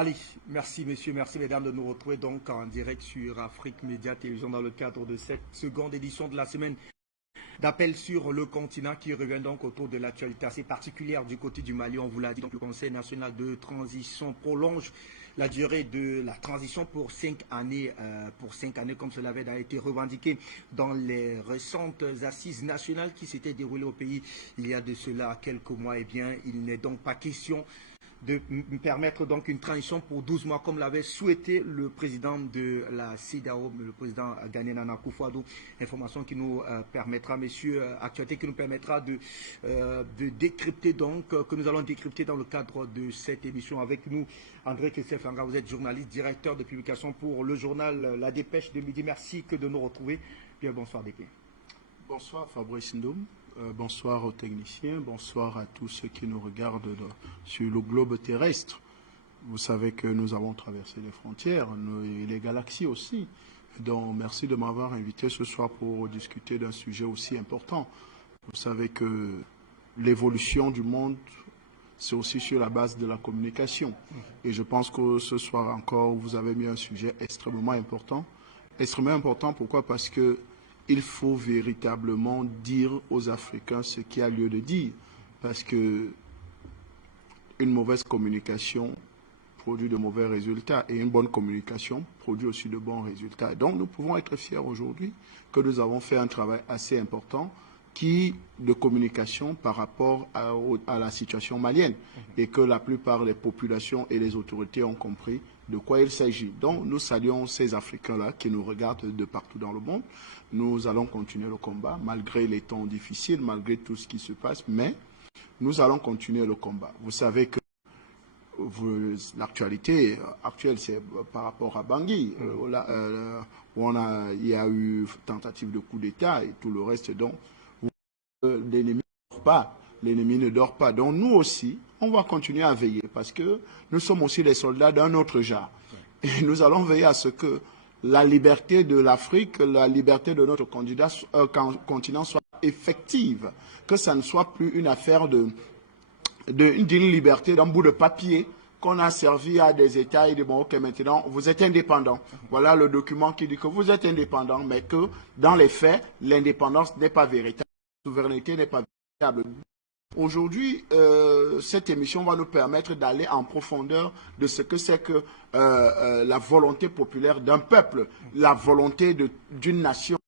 Allez, merci messieurs, merci mesdames de nous retrouver donc en direct sur Afrique Média Télévision dans le cadre de cette seconde édition de la semaine d'appel sur le continent qui revient donc autour de l'actualité assez particulière du côté du Mali. On vous l'a dit, donc le Conseil national de transition prolonge la durée de la transition pour 5 années, comme cela avait été revendiqué dans les récentes assises nationales qui s'étaient déroulées au pays il y a de cela quelques mois. Eh bien, il n'est donc pas question de permettre donc une transition pour 12 mois comme l'avait souhaité le président de la CEDEAO, le président Ghané Nana Akufo-Addo. Information qui nous permettra, messieurs, actualité qui nous permettra de décrypter donc, que nous allons décrypter dans le cadre de cette émission. Avec nous, André Christian Fanga, vous êtes journaliste, directeur de publication pour le journal La Dépêche de midi. Merci de nous retrouver. Bien, bonsoir Dépé. Bonsoir Fabrice Ndoum. Bonsoir aux techniciens, bonsoir à tous ceux qui nous regardent sur le globe terrestre. Vous savez que nous avons traversé les frontières et les galaxies aussi. Donc merci de m'avoir invité ce soir pour discuter d'un sujet aussi important. Vous savez que l'évolution du monde, c'est aussi sur la base de la communication. Et je pense que ce soir encore, vous avez mis un sujet extrêmement important. Extrêmement important, pourquoi? Parce que il faut véritablement dire aux Africains ce qu'il y a lieu de dire. Parce que une mauvaise communication produit de mauvais résultats et une bonne communication produit aussi de bons résultats. Donc nous pouvons être fiers aujourd'hui que nous avons fait un travail assez important de communication par rapport à la situation malienne et que la plupart des populations et les autorités ont compris de quoi il s'agit. Donc nous saluons ces Africains-là qui nous regardent de partout dans le monde. Nous allons continuer le combat malgré les temps difficiles, malgré tout ce qui se passe, mais nous allons continuer le combat. Vous savez que l'actualité actuelle, c'est par rapport à Bangui, où il y a eu tentative de coup d'État et tout le reste. Donc, l'ennemi ne dort pas. L'ennemi ne dort pas. Donc, nous aussi, on va continuer à veiller parce que nous sommes aussi des soldats d'un autre genre. Et nous allons veiller à ce que la liberté de l'Afrique, la liberté de notre continent soit effective, que ça ne soit plus une affaire d'une liberté d'un bout de papier qu'on a servi à des États et dit bon ok maintenant vous êtes indépendant. Voilà le document qui dit que vous êtes indépendant, mais que dans les faits l'indépendance n'est pas véritable, la souveraineté n'est pas véritable. Aujourd'hui, cette émission va nous permettre d'aller en profondeur de ce que c'est que la volonté populaire d'un peuple, la volonté d'une nation,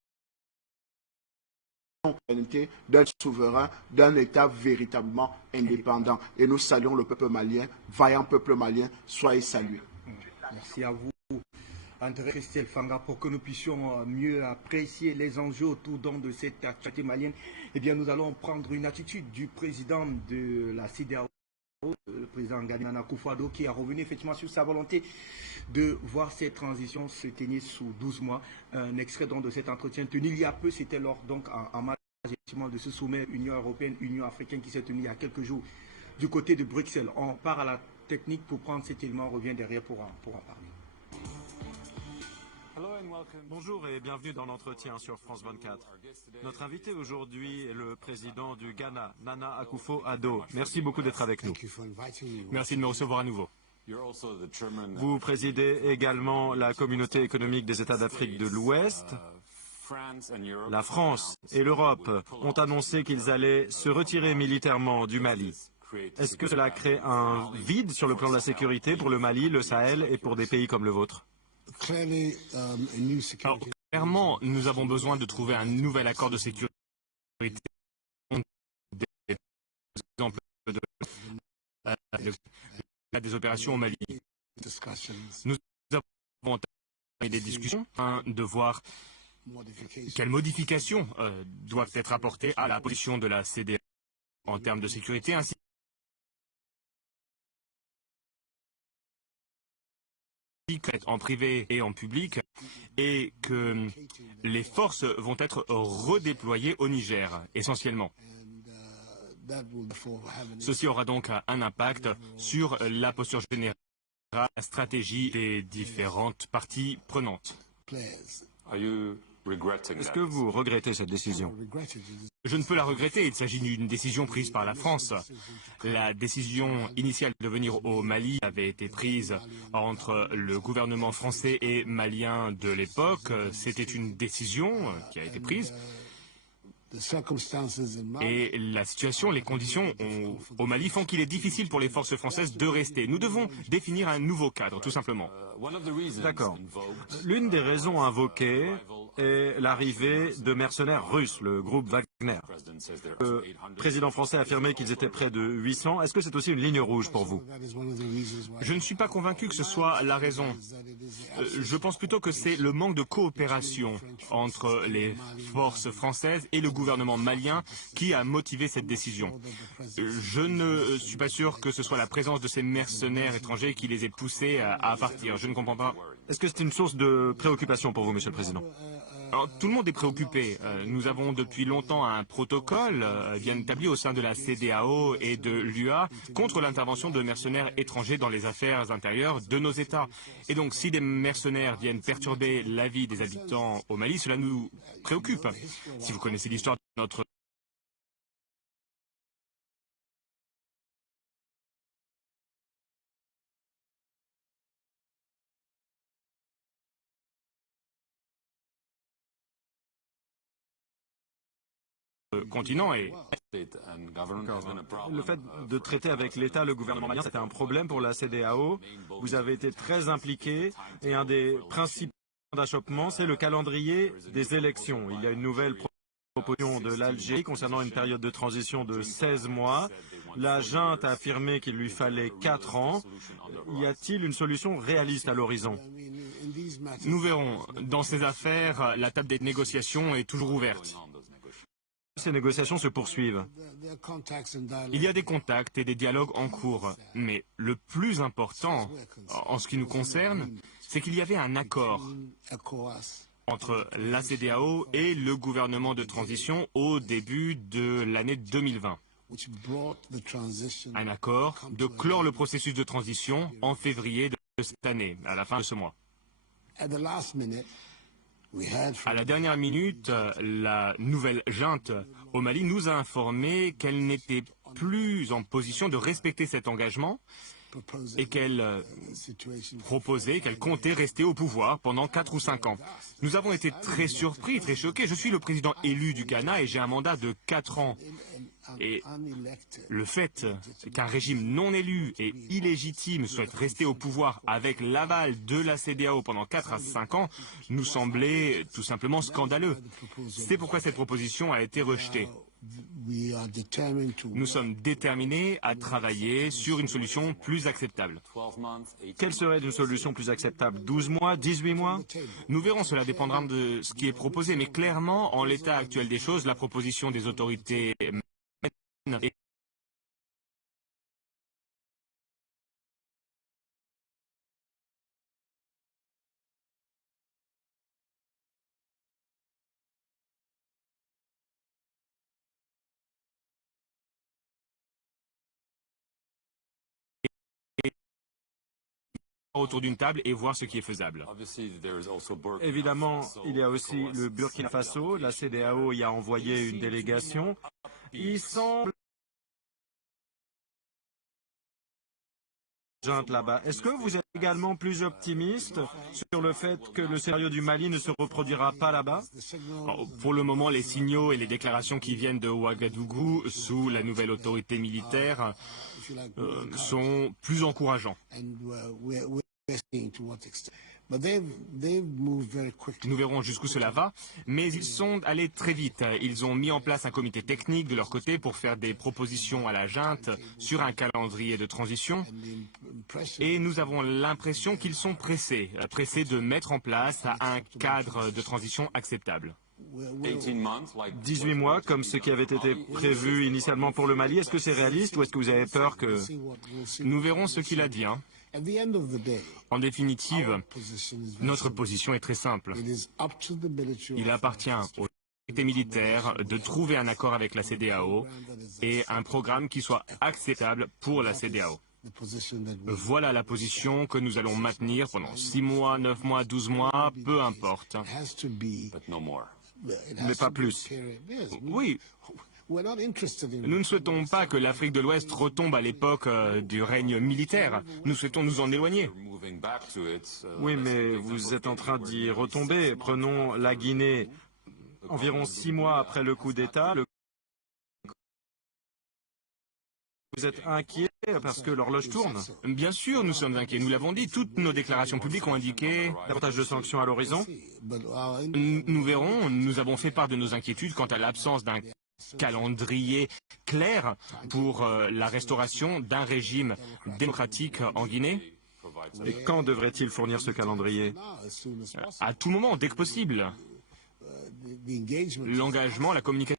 d'un souverain, d'un État véritablement indépendant. Et nous saluons le peuple malien, vaillant peuple malien, soyez salués. Merci à vous, André Christian Fanga, pour que nous puissions mieux apprécier les enjeux autour de cette actualité malienne. Eh bien, nous allons prendre une attitude du président de la CEDEAO, le président Ghané Nana Akufo-Addo, qui a revenu effectivement sur sa volonté de voir cette transition se tenir sous 12 mois. Un extrait donc de cet entretien tenu il y a peu, c'était lors donc en marge de ce sommet Union européenne, Union africaine qui s'est tenu il y a quelques jours du côté de Bruxelles. On part à la technique pour prendre cet élément, on revient derrière pour en parler. Bonjour et bienvenue dans l'entretien sur France 24. Notre invité aujourd'hui est le président du Ghana, Nana Akufo-Addo. Merci beaucoup d'être avec nous. Merci de me recevoir à nouveau. Vous présidez également la communauté économique des États d'Afrique de l'Ouest. La France et l'Europe ont annoncé qu'ils allaient se retirer militairement du Mali. Est-ce que cela crée un vide sur le plan de la sécurité pour le Mali, le Sahel et pour des pays comme le vôtre? Alors, clairement, nous avons besoin de trouver un nouvel accord de sécurité. Des opérations au Mali. Nous avons des discussions de voir quelles modifications doivent être apportées à la position de la CEDEAO en termes de sécurité, ainsi en privé et en public, et que les forces vont être redéployées au Niger, essentiellement. Ceci aura donc un impact sur la posture générale, la stratégie des différentes parties prenantes. Est-ce que vous regrettez cette décision? Je ne peux la regretter, il s'agit d'une décision prise par la France. La décision initiale de venir au Mali avait été prise entre le gouvernement français et malien de l'époque. C'était une décision qui a été prise. Et la situation, les conditions au Mali font qu'il est difficile pour les forces françaises de rester. Nous devons définir un nouveau cadre, tout simplement. D'accord. L'une des raisons invoquées est l'arrivée de mercenaires russes, le groupe Wagner. Le président français a affirmé qu'ils étaient près de 800. Est-ce que c'est aussi une ligne rouge pour vous? Je ne suis pas convaincu que ce soit la raison. Je pense plutôt que c'est le manque de coopération entre les forces françaises et le gouvernement malien qui a motivé cette décision. Je ne suis pas sûr que ce soit la présence de ces mercenaires étrangers qui les ait poussés à partir. Je ne comprends pas. Est-ce que c'est une source de préoccupation pour vous, Monsieur le Président? Alors, tout le monde est préoccupé. Nous avons depuis longtemps un protocole bien établi au sein de la CEDEAO et de l'UA contre l'intervention de mercenaires étrangers dans les affaires intérieures de nos États. Et donc, si des mercenaires viennent perturber la vie des habitants au Mali, cela nous préoccupe. Si vous connaissez l'histoire de notre continent et Le fait de traiter avec l'État, le gouvernement malien, c'était un problème pour la CEDEAO. Vous avez été très impliqué et un des principaux d'achoppement, c'est le calendrier des élections. Il y a une nouvelle proposition de l'Algérie concernant une période de transition de 16 mois. La junte a affirmé qu'il lui fallait 4 ans. Y a-t-il une solution réaliste à l'horizon? nous verrons. Dans ces affaires, la table des négociations est toujours ouverte. Ces négociations se poursuivent. Il y a des contacts et des dialogues en cours, mais le plus important, en ce qui nous concerne, c'est qu'il y avait un accord entre la CEDEAO et le gouvernement de transition au début de l'année 2020. Un accord de clore le processus de transition en février de cette année, à la fin de ce mois. À la dernière minute, la nouvelle junte au Mali nous a informé qu'elle n'était plus en position de respecter cet engagement et qu'elle proposait, qu'elle comptait rester au pouvoir pendant 4 ou 5 ans. Nous avons été très surpris, très choqués. Je suis le président élu du Ghana et j'ai un mandat de 4 ans. Et le fait qu'un régime non élu et illégitime souhaite rester au pouvoir avec l'aval de la CEDEAO pendant 4 à 5 ans nous semblait tout simplement scandaleux. C'est pourquoi cette proposition a été rejetée. Nous sommes déterminés à travailler sur une solution plus acceptable. Quelle serait une solution plus acceptable? 12 mois, 18 mois? Nous verrons, cela dépendra de ce qui est proposé, mais clairement, en l'état actuel des choses, la proposition des autorités est autour d'une table et voir ce qui est faisable. Évidemment, il y a aussi le Burkina Faso. La CEDEAO y a envoyé une délégation. Il semble là-bas. Est-ce que vous êtes également plus optimiste sur le fait que le scénario du Mali ne se reproduira pas là-bas? Pour le moment, les signaux et les déclarations qui viennent de Ouagadougou sous la nouvelle autorité militaire sont plus encourageants. Nous verrons jusqu'où cela va, mais ils sont allés très vite. Ils ont mis en place un comité technique de leur côté pour faire des propositions à la junte sur un calendrier de transition. Et nous avons l'impression qu'ils sont pressés de mettre en place un cadre de transition acceptable. 18 mois, comme ce qui avait été prévu initialement pour le Mali, est-ce que c'est réaliste ou est-ce que vous avez peur que... Nous verrons ce qu'il advient. En définitive, notre position est très simple. Il appartient aux autorités militaires de trouver un accord avec la CEDEAO et un programme qui soit acceptable pour la CEDEAO. Voilà la position que nous allons maintenir pendant 6 mois, 9 mois, 12 mois, peu importe. Mais pas plus. Oui, nous ne souhaitons pas que l'Afrique de l'Ouest retombe à l'époque du règne militaire. Nous souhaitons nous en éloigner. Oui, mais vous êtes en train d'y retomber. Prenons la Guinée. Environ 6 mois après le coup d'État, vous êtes inquiet parce que l'horloge tourne. Bien sûr, nous sommes inquiets. Nous l'avons dit, toutes nos déclarations publiques ont indiqué... Davantage de sanctions à l'horizon. Nous verrons, nous avons fait part de nos inquiétudes quant à l'absence d'un calendrier clair pour la restauration d'un régime démocratique en Guinée. Et quand devrait-il fournir ce calendrier? À tout moment, dès que possible. L'engagement, la communication.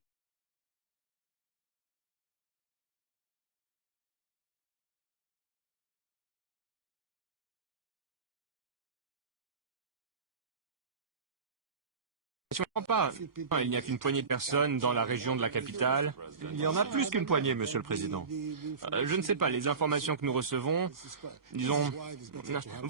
Pas. Il n'y a qu'une poignée de personnes dans la région de la capitale. Il y en a plus qu'une poignée, Monsieur le Président. Je ne sais pas, les informations que nous recevons, disons...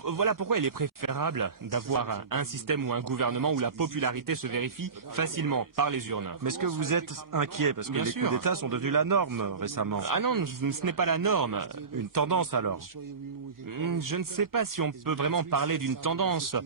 Voilà pourquoi il est préférable d'avoir un système ou un gouvernement où la popularité se vérifie facilement par les urnes. Mais est-ce que vous êtes inquiet? Parce que Bien les sûr. coups d'État sont devenus la norme récemment. Ah non, ce n'est pas la norme. Une tendance alors. Je ne sais pas si on peut vraiment parler d'une tendance.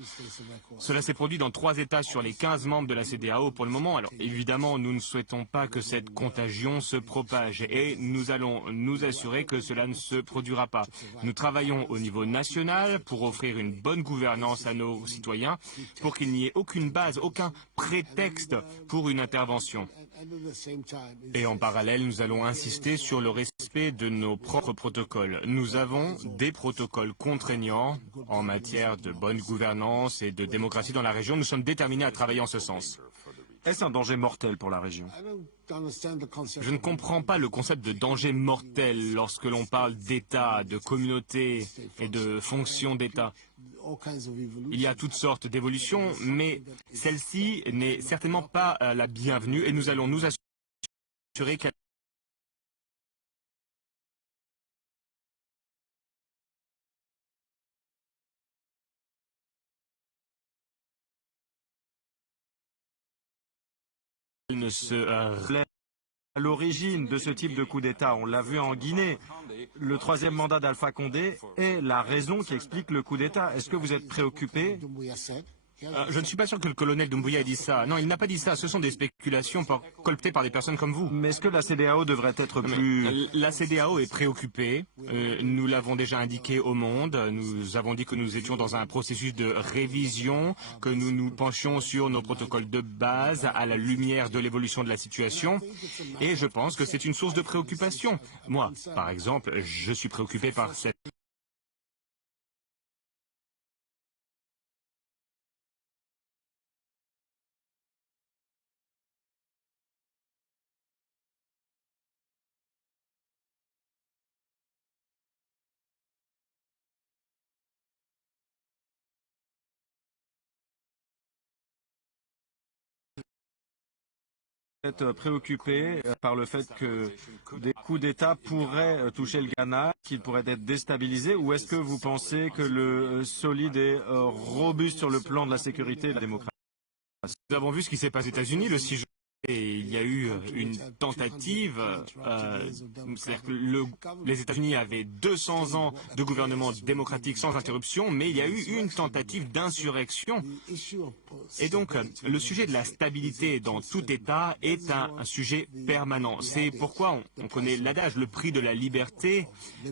Cela s'est produit dans 3 États sur les 15 membres de la CEDEAO pour le moment. Alors évidemment, nous ne souhaitons pas que cette contagion se propage et nous allons nous assurer que cela ne se produira pas. Nous travaillons au niveau national pour offrir une bonne gouvernance à nos citoyens, pour qu'il n'y ait aucune base, aucun prétexte pour une intervention. Et en parallèle, nous allons insister sur le respect de nos propres protocoles. Nous avons des protocoles contraignants en matière de bonne gouvernance et de démocratie dans la région. Nous sommes déterminés à travailler en ce sens. Est-ce un danger mortel pour la région? Je ne comprends pas le concept de danger mortel lorsque l'on parle d'État, de communauté et de fonction d'État. Il y a toutes sortes d'évolutions, mais celle-ci n'est certainement pas la bienvenue et nous allons nous assurer qu'elle ne se relève. À l'origine de ce type de coup d'État, on l'a vu en Guinée. Le 3e mandat d'Alpha Condé est la raison qui explique le coup d'État. Est-ce que vous êtes préoccupé? Je ne suis pas sûr que le colonel Doumbouya ait dit ça. Non, il n'a pas dit ça. Ce sont des spéculations colportées par des personnes comme vous. Mais est-ce que la CEDEAO devrait être plus... La CEDEAO est préoccupée. Nous l'avons déjà indiqué au monde. Nous avons dit que nous étions dans un processus de révision, que nous nous penchions sur nos protocoles de base à la lumière de l'évolution de la situation. Et je pense que c'est une source de préoccupation. Moi, par exemple, je suis préoccupé par cette... Êtes préoccupé par le fait que des coups d'État pourraient toucher le Ghana, qu'il pourrait être déstabilisé, ou est-ce que vous pensez que le solide est robuste sur le plan de la sécurité et de la démocratie? Nous avons vu ce qui s'est passé aux États-Unis le 6 juin. Et il y a eu une tentative, c'est-à-dire que les États-Unis avaient 200 ans de gouvernement démocratique sans interruption, mais il y a eu une tentative d'insurrection. Et donc, le sujet de la stabilité dans tout État est un sujet permanent. C'est pourquoi on connaît l'adage, le prix de la liberté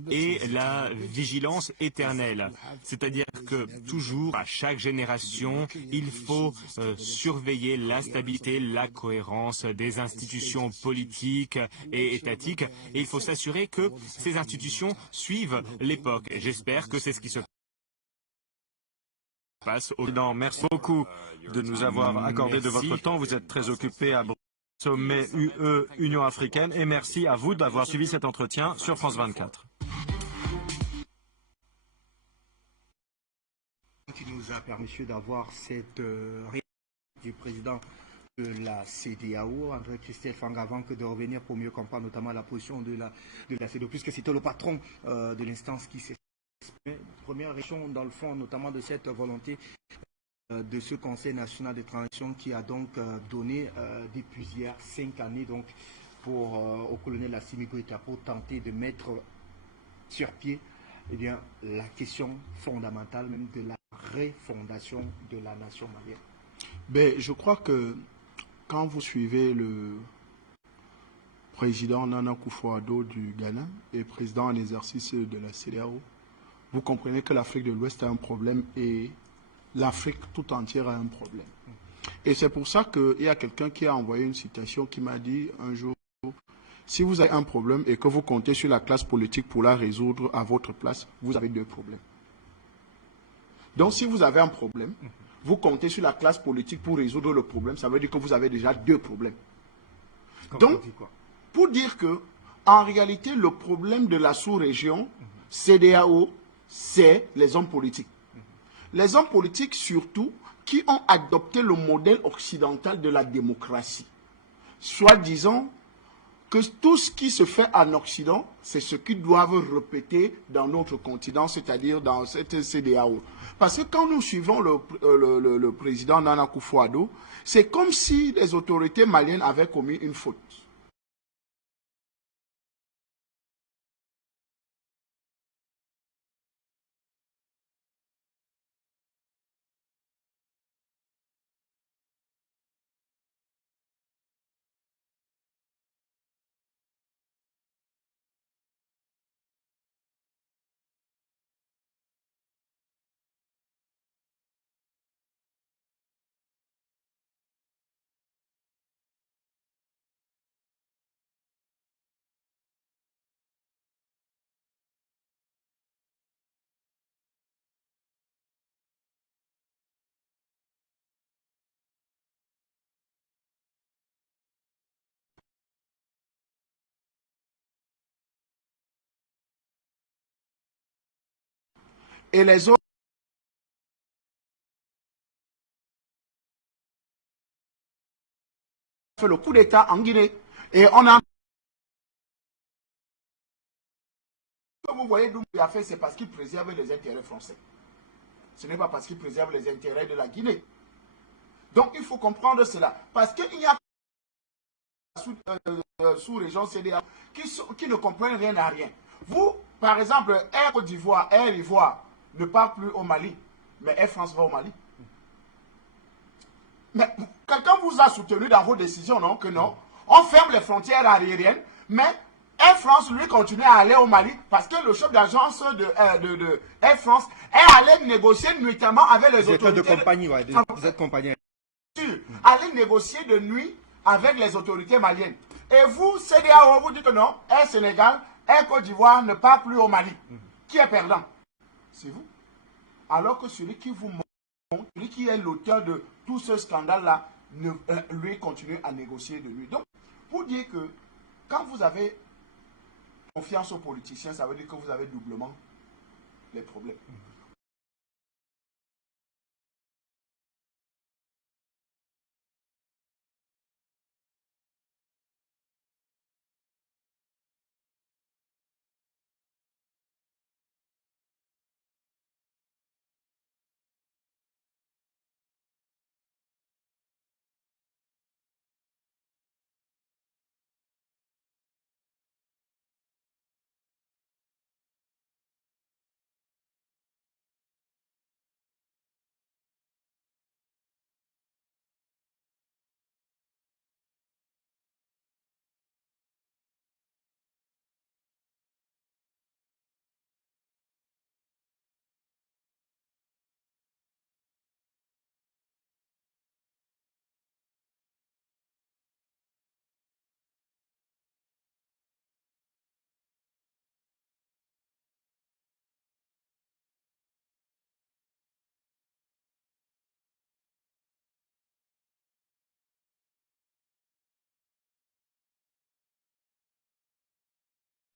et la vigilance éternelle. C'est-à-dire que toujours, à chaque génération, il faut surveiller la stabilité, la cohérence des institutions politiques et étatiques, et il faut s'assurer que ces institutions suivent l'époque. J'espère que c'est ce qui se passe au... Président, merci beaucoup de nous avoir accordé de votre temps. Vous êtes très occupé à sommet UE Union africaine, et merci à vous d'avoir suivi cet entretien sur France 24. Qui nous a permis d'avoir cette réaction du président la CEDEAO, André-Christophe Fang, avant que de revenir pour mieux comprendre notamment la position de la CEDEAO, puisque c'était le patron de l'instance qui s'exprimait. Première réaction dans le fond, notamment de cette volonté de ce Conseil national de transition qui a donc donné depuis hier 5 années donc, au colonel Assimi Goïta pour tenter de mettre sur pied eh bien, la question fondamentale même de la refondation de la nation malienne. Ben, je crois que quand vous suivez le président Nana Akufo-Addo du Ghana et président en exercice de la CEDEAO, vous comprenez que l'Afrique de l'Ouest a un problème et l'Afrique tout entière a un problème. Et c'est pour ça qu'il y a quelqu'un qui a envoyé une citation qui m'a dit un jour, si vous avez un problème et que vous comptez sur la classe politique pour la résoudre à votre place, vous avez 2 problèmes. Donc si vous avez un problème, vous comptez sur la classe politique pour résoudre le problème, ça veut dire que vous avez déjà 2 problèmes. Donc, pour dire que, en réalité, le problème de la sous-région, CEDEAO, c'est les hommes politiques. Les hommes politiques, surtout, qui ont adopté le modèle occidental de la démocratie. Soit disant que tout ce qui se fait en Occident, c'est ce qu'ils doivent répéter dans notre continent, c'est-à-dire dans cette CEDEAO. Parce que quand nous suivons le président Nana Akufo-Addo, c'est comme si les autorités maliennes avaient commis une faute. Et les autres fait le coup d'État en Guinée. Et on a... Vous voyez d'où il a fait, c'est parce qu'il préserve les intérêts français. Ce n'est pas parce qu'il préserve les intérêts de la Guinée. Donc il faut comprendre cela. Parce qu'il y a sous-région CEDEAO qui ne comprennent rien à rien. Vous, par exemple, Air Côte d'Ivoire, Air Ivoire ne part plus au Mali, mais Air France va au Mali. Mais quelqu'un vous a soutenu dans vos décisions, non? Que non. On ferme les frontières aériennes, mais Air France, lui, continue à aller au Mali parce que le chef d'agence de Air France est allé négocier nuitamment avec les autorités. De compagnie, ouais, cette compagnie. Aller négocier de nuit avec les autorités maliennes. Et vous, CEDEAO, vous dites que non, Air Sénégal, Air Côte d'Ivoire ne part plus au Mali. Qui est perdant? C'est vous. Alors que celui qui vous montre, celui qui est l'auteur de tout ce scandale-là, lui continue à négocier de lui. Donc, pour dire que quand vous avez confiance aux politiciens, ça veut dire que vous avez doublement les problèmes.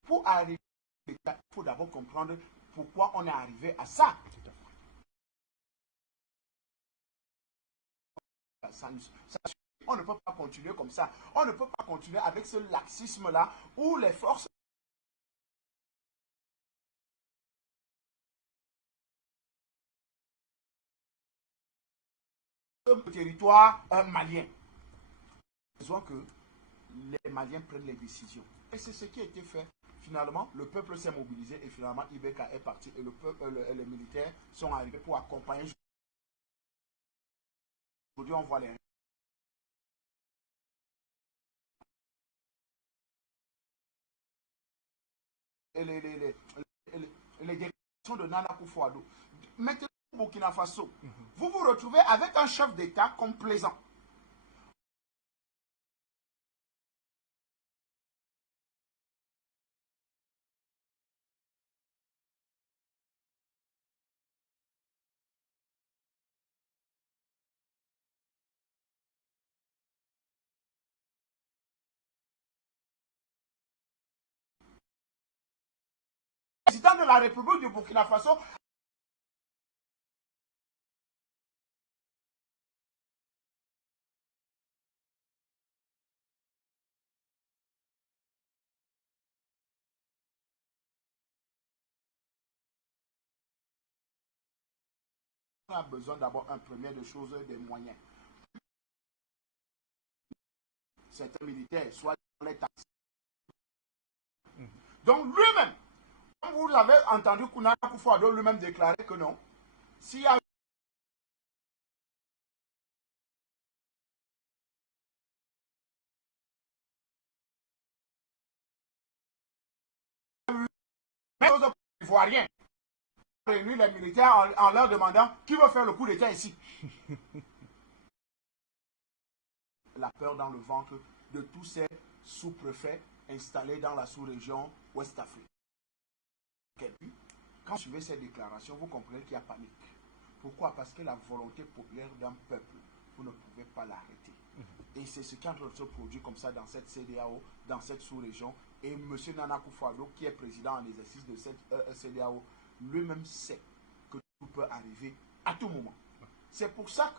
Pour arriver, il faut d'abord comprendre pourquoi on est arrivé à ça. On ne peut pas continuer comme ça. On ne peut pas continuer avec ce laxisme-là où les forces territoire malien. Besoin que les Maliens prennent les décisions. Et c'est ce qui a été fait. Finalement, le peuple s'est mobilisé et finalement, Ibeka est parti et les militaires sont arrivés pour accompagner. Aujourd'hui, on voit les déclarations de Nana Akufo-Addo. Maintenant, au Burkina Faso, vous vous retrouvez avec un chef d'État complaisant. Le président de la République du Burkina Faso a besoin d'abord un premier de choses, des moyens. Certains militaires, soit dans les taxes. Donc lui-même, comme vous l'avez entendu, Nana Akufo-Addo lui-même déclarer que non, s'il y a eu ivoiriens réunir les militaires en leur demandant qui veut faire le coup d'État ici. La peur dans le ventre de tous ces sous-préfets installés dans la sous-région Ouest Afrique. Quand vous suivez ces déclarations, vous comprenez qu'il y a panique. Pourquoi? Parce que la volonté populaire d'un peuple, vous ne pouvez pas l'arrêter. Et c'est ce qui est en train de se produire comme ça dans cette CEDEAO, dans cette sous-région. Et M. Nana Akufo-Addo, qui est président en exercice de cette CEDEAO, lui-même sait que tout peut arriver à tout moment. C'est pour ça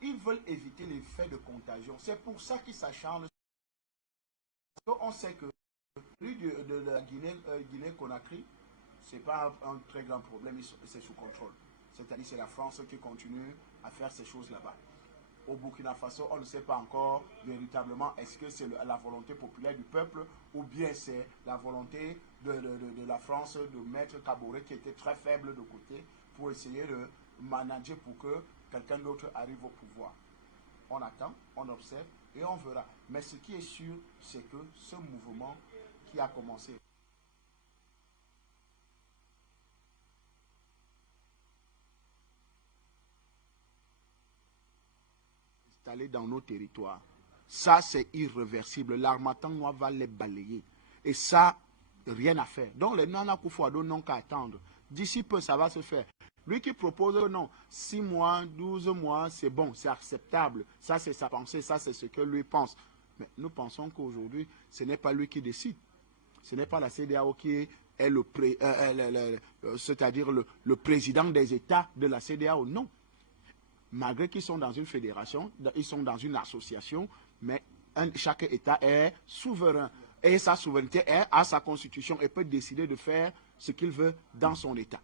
qu'ils veulent éviter l'effet de contagion. C'est pour ça qu'ils s'acharnent. On sait que celui de la Guinée-Conakry, ce n'est pas un très grand problème, c'est sous contrôle. C'est-à-dire c'est la France qui continue à faire ces choses là-bas. Au Burkina Faso, on ne sait pas encore véritablement est-ce que c'est la volonté populaire du peuple ou bien c'est la volonté de la France de mettre Kaboré qui était très faible de côté pour essayer de manager pour que quelqu'un d'autre arrive au pouvoir. On attend, on observe et on verra. Mais ce qui est sûr, c'est que ce mouvement qui a commencé installé dans nos territoires, ça c'est irréversible. L'Harmattan noir va les balayer. Et ça, rien à faire. Donc les Nana Akufo-Addo n'ont qu'à attendre. D'ici peu, ça va se faire. Lui qui propose non, 6 mois, 12 mois, c'est bon, c'est acceptable. Ça, c'est sa pensée, ça, c'est ce que lui pense. Mais nous pensons qu'aujourd'hui, ce n'est pas lui qui décide. Ce n'est pas la CEDEAO qui est c'est-à-dire le président des États de la CEDEAO. Non. Malgré qu'ils sont dans une fédération, ils sont dans une association, mais chaque État est souverain. Et sa souveraineté est à sa constitution et peut décider de faire ce qu'il veut dans son État.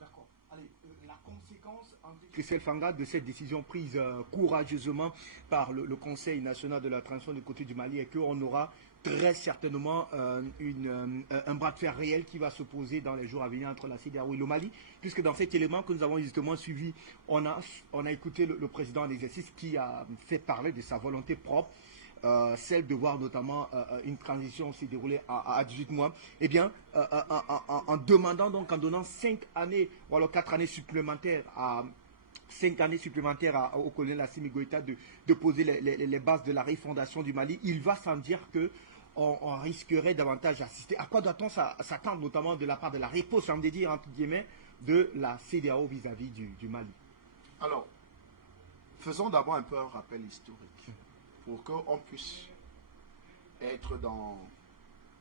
D'accord. Allez, la conséquence, Christelle Fanga, de cette décision prise courageusement par le Conseil national de la transition du côté du Mali est qu'on aura très certainement un bras de fer réel qui va se poser dans les jours à venir entre la CEDEAO et le Mali, puisque dans cet élément que nous avons justement suivi, on a écouté le président en exercice qui a fait parler de sa volonté propre, celle de voir notamment une transition se dérouler à 18 mois, eh bien, en demandant donc, en donnant 5 années, ou alors 4 années supplémentaires à 5 années supplémentaires au colonel Assimi Goïta de poser les bases de la refondation du Mali, il va sans dire que on risquerait davantage d'assister. À quoi doit-on s'attendre, notamment de la part de la réponse, sans dire, entre guillemets, de la CEDEAO vis-à-vis du Mali? Alors, faisons d'abord un peu un rappel historique pour qu'on puisse être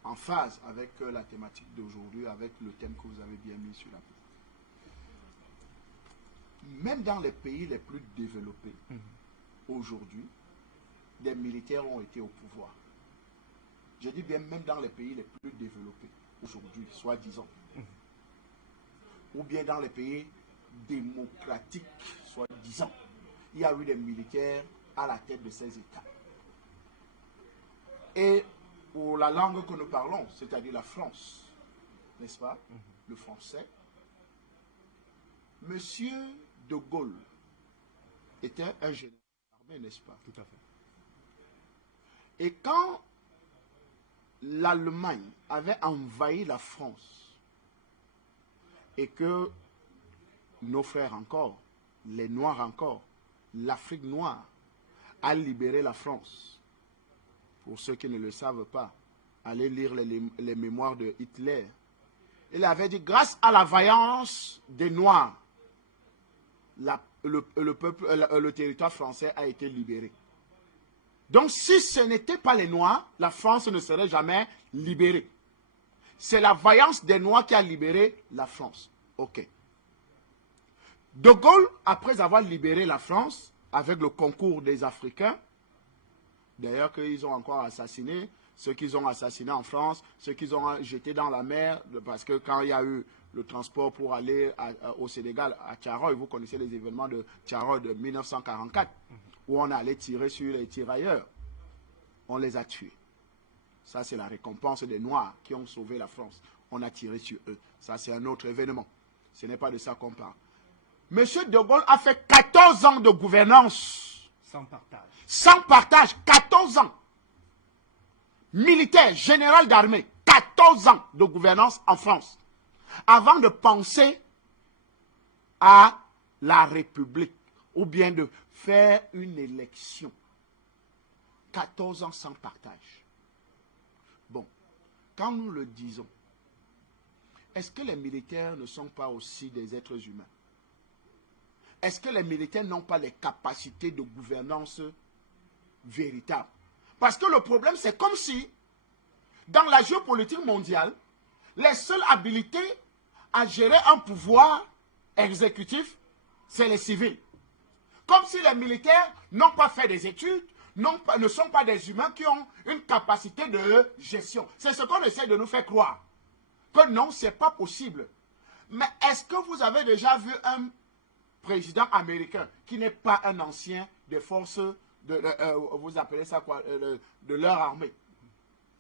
en phase avec la thématique d'aujourd'hui, avec le thème que vous avez bien mis sur la table. Même dans les pays les plus développés, aujourd'hui, des militaires ont été au pouvoir. Je dis bien même dans les pays les plus développés aujourd'hui, soi-disant. Ou bien dans les pays démocratiques, soi-disant. Il y a eu des militaires à la tête de ces États. Et pour la langue que nous parlons, c'est-à-dire la France, n'est-ce pas, le français, Monsieur de Gaulle était un général armé, n'est-ce pas? Tout à fait. Et quand l'Allemagne avait envahi la France et que nos frères encore, les Noirs encore, l'Afrique noire a libéré la France. Pour ceux qui ne le savent pas, allez lire les mémoires de Hitler. Il avait dit, grâce à la vaillance des Noirs, le territoire français a été libéré. Donc si ce n'était pas les Noirs, la France ne serait jamais libérée. C'est la vaillance des Noirs qui a libéré la France. Ok. De Gaulle, après avoir libéré la France, avec le concours des Africains, d'ailleurs qu'ils ont encore assassiné, ceux qu'ils ont assassinés en France, ceux qu'ils ont jetés dans la mer, parce que quand il y a eu le transport pour aller au Sénégal, à Thiaroye, vous connaissez les événements de Thiaroye de 1944, où on allait tirer sur les tirailleurs. On les a tués. Ça, c'est la récompense des Noirs qui ont sauvé la France. On a tiré sur eux. Ça, c'est un autre événement. Ce n'est pas de ça qu'on parle. Monsieur de Gaulle a fait 14 ans de gouvernance. Sans partage. Sans partage, 14 ans. Militaire, général d'armée, 14 ans de gouvernance en France. Avant de penser à la République, ou bien de faire une élection. 14 ans sans partage. Bon, quand nous le disons, est-ce que les militaires ne sont pas aussi des êtres humains? Est-ce que les militaires n'ont pas les capacités de gouvernance véritables? Parce que le problème, c'est comme si, dans la géopolitique mondiale, les seules habilités à gérer un pouvoir exécutif, c'est les civils. Comme si les militaires n'ont pas fait des études, ne sont pas des humains qui ont une capacité de gestion. C'est ce qu'on essaie de nous faire croire. Que non, ce n'est pas possible. Mais est-ce que vous avez déjà vu un président américain qui n'est pas un ancien des forces, vous appelez ça quoi, de leur armée?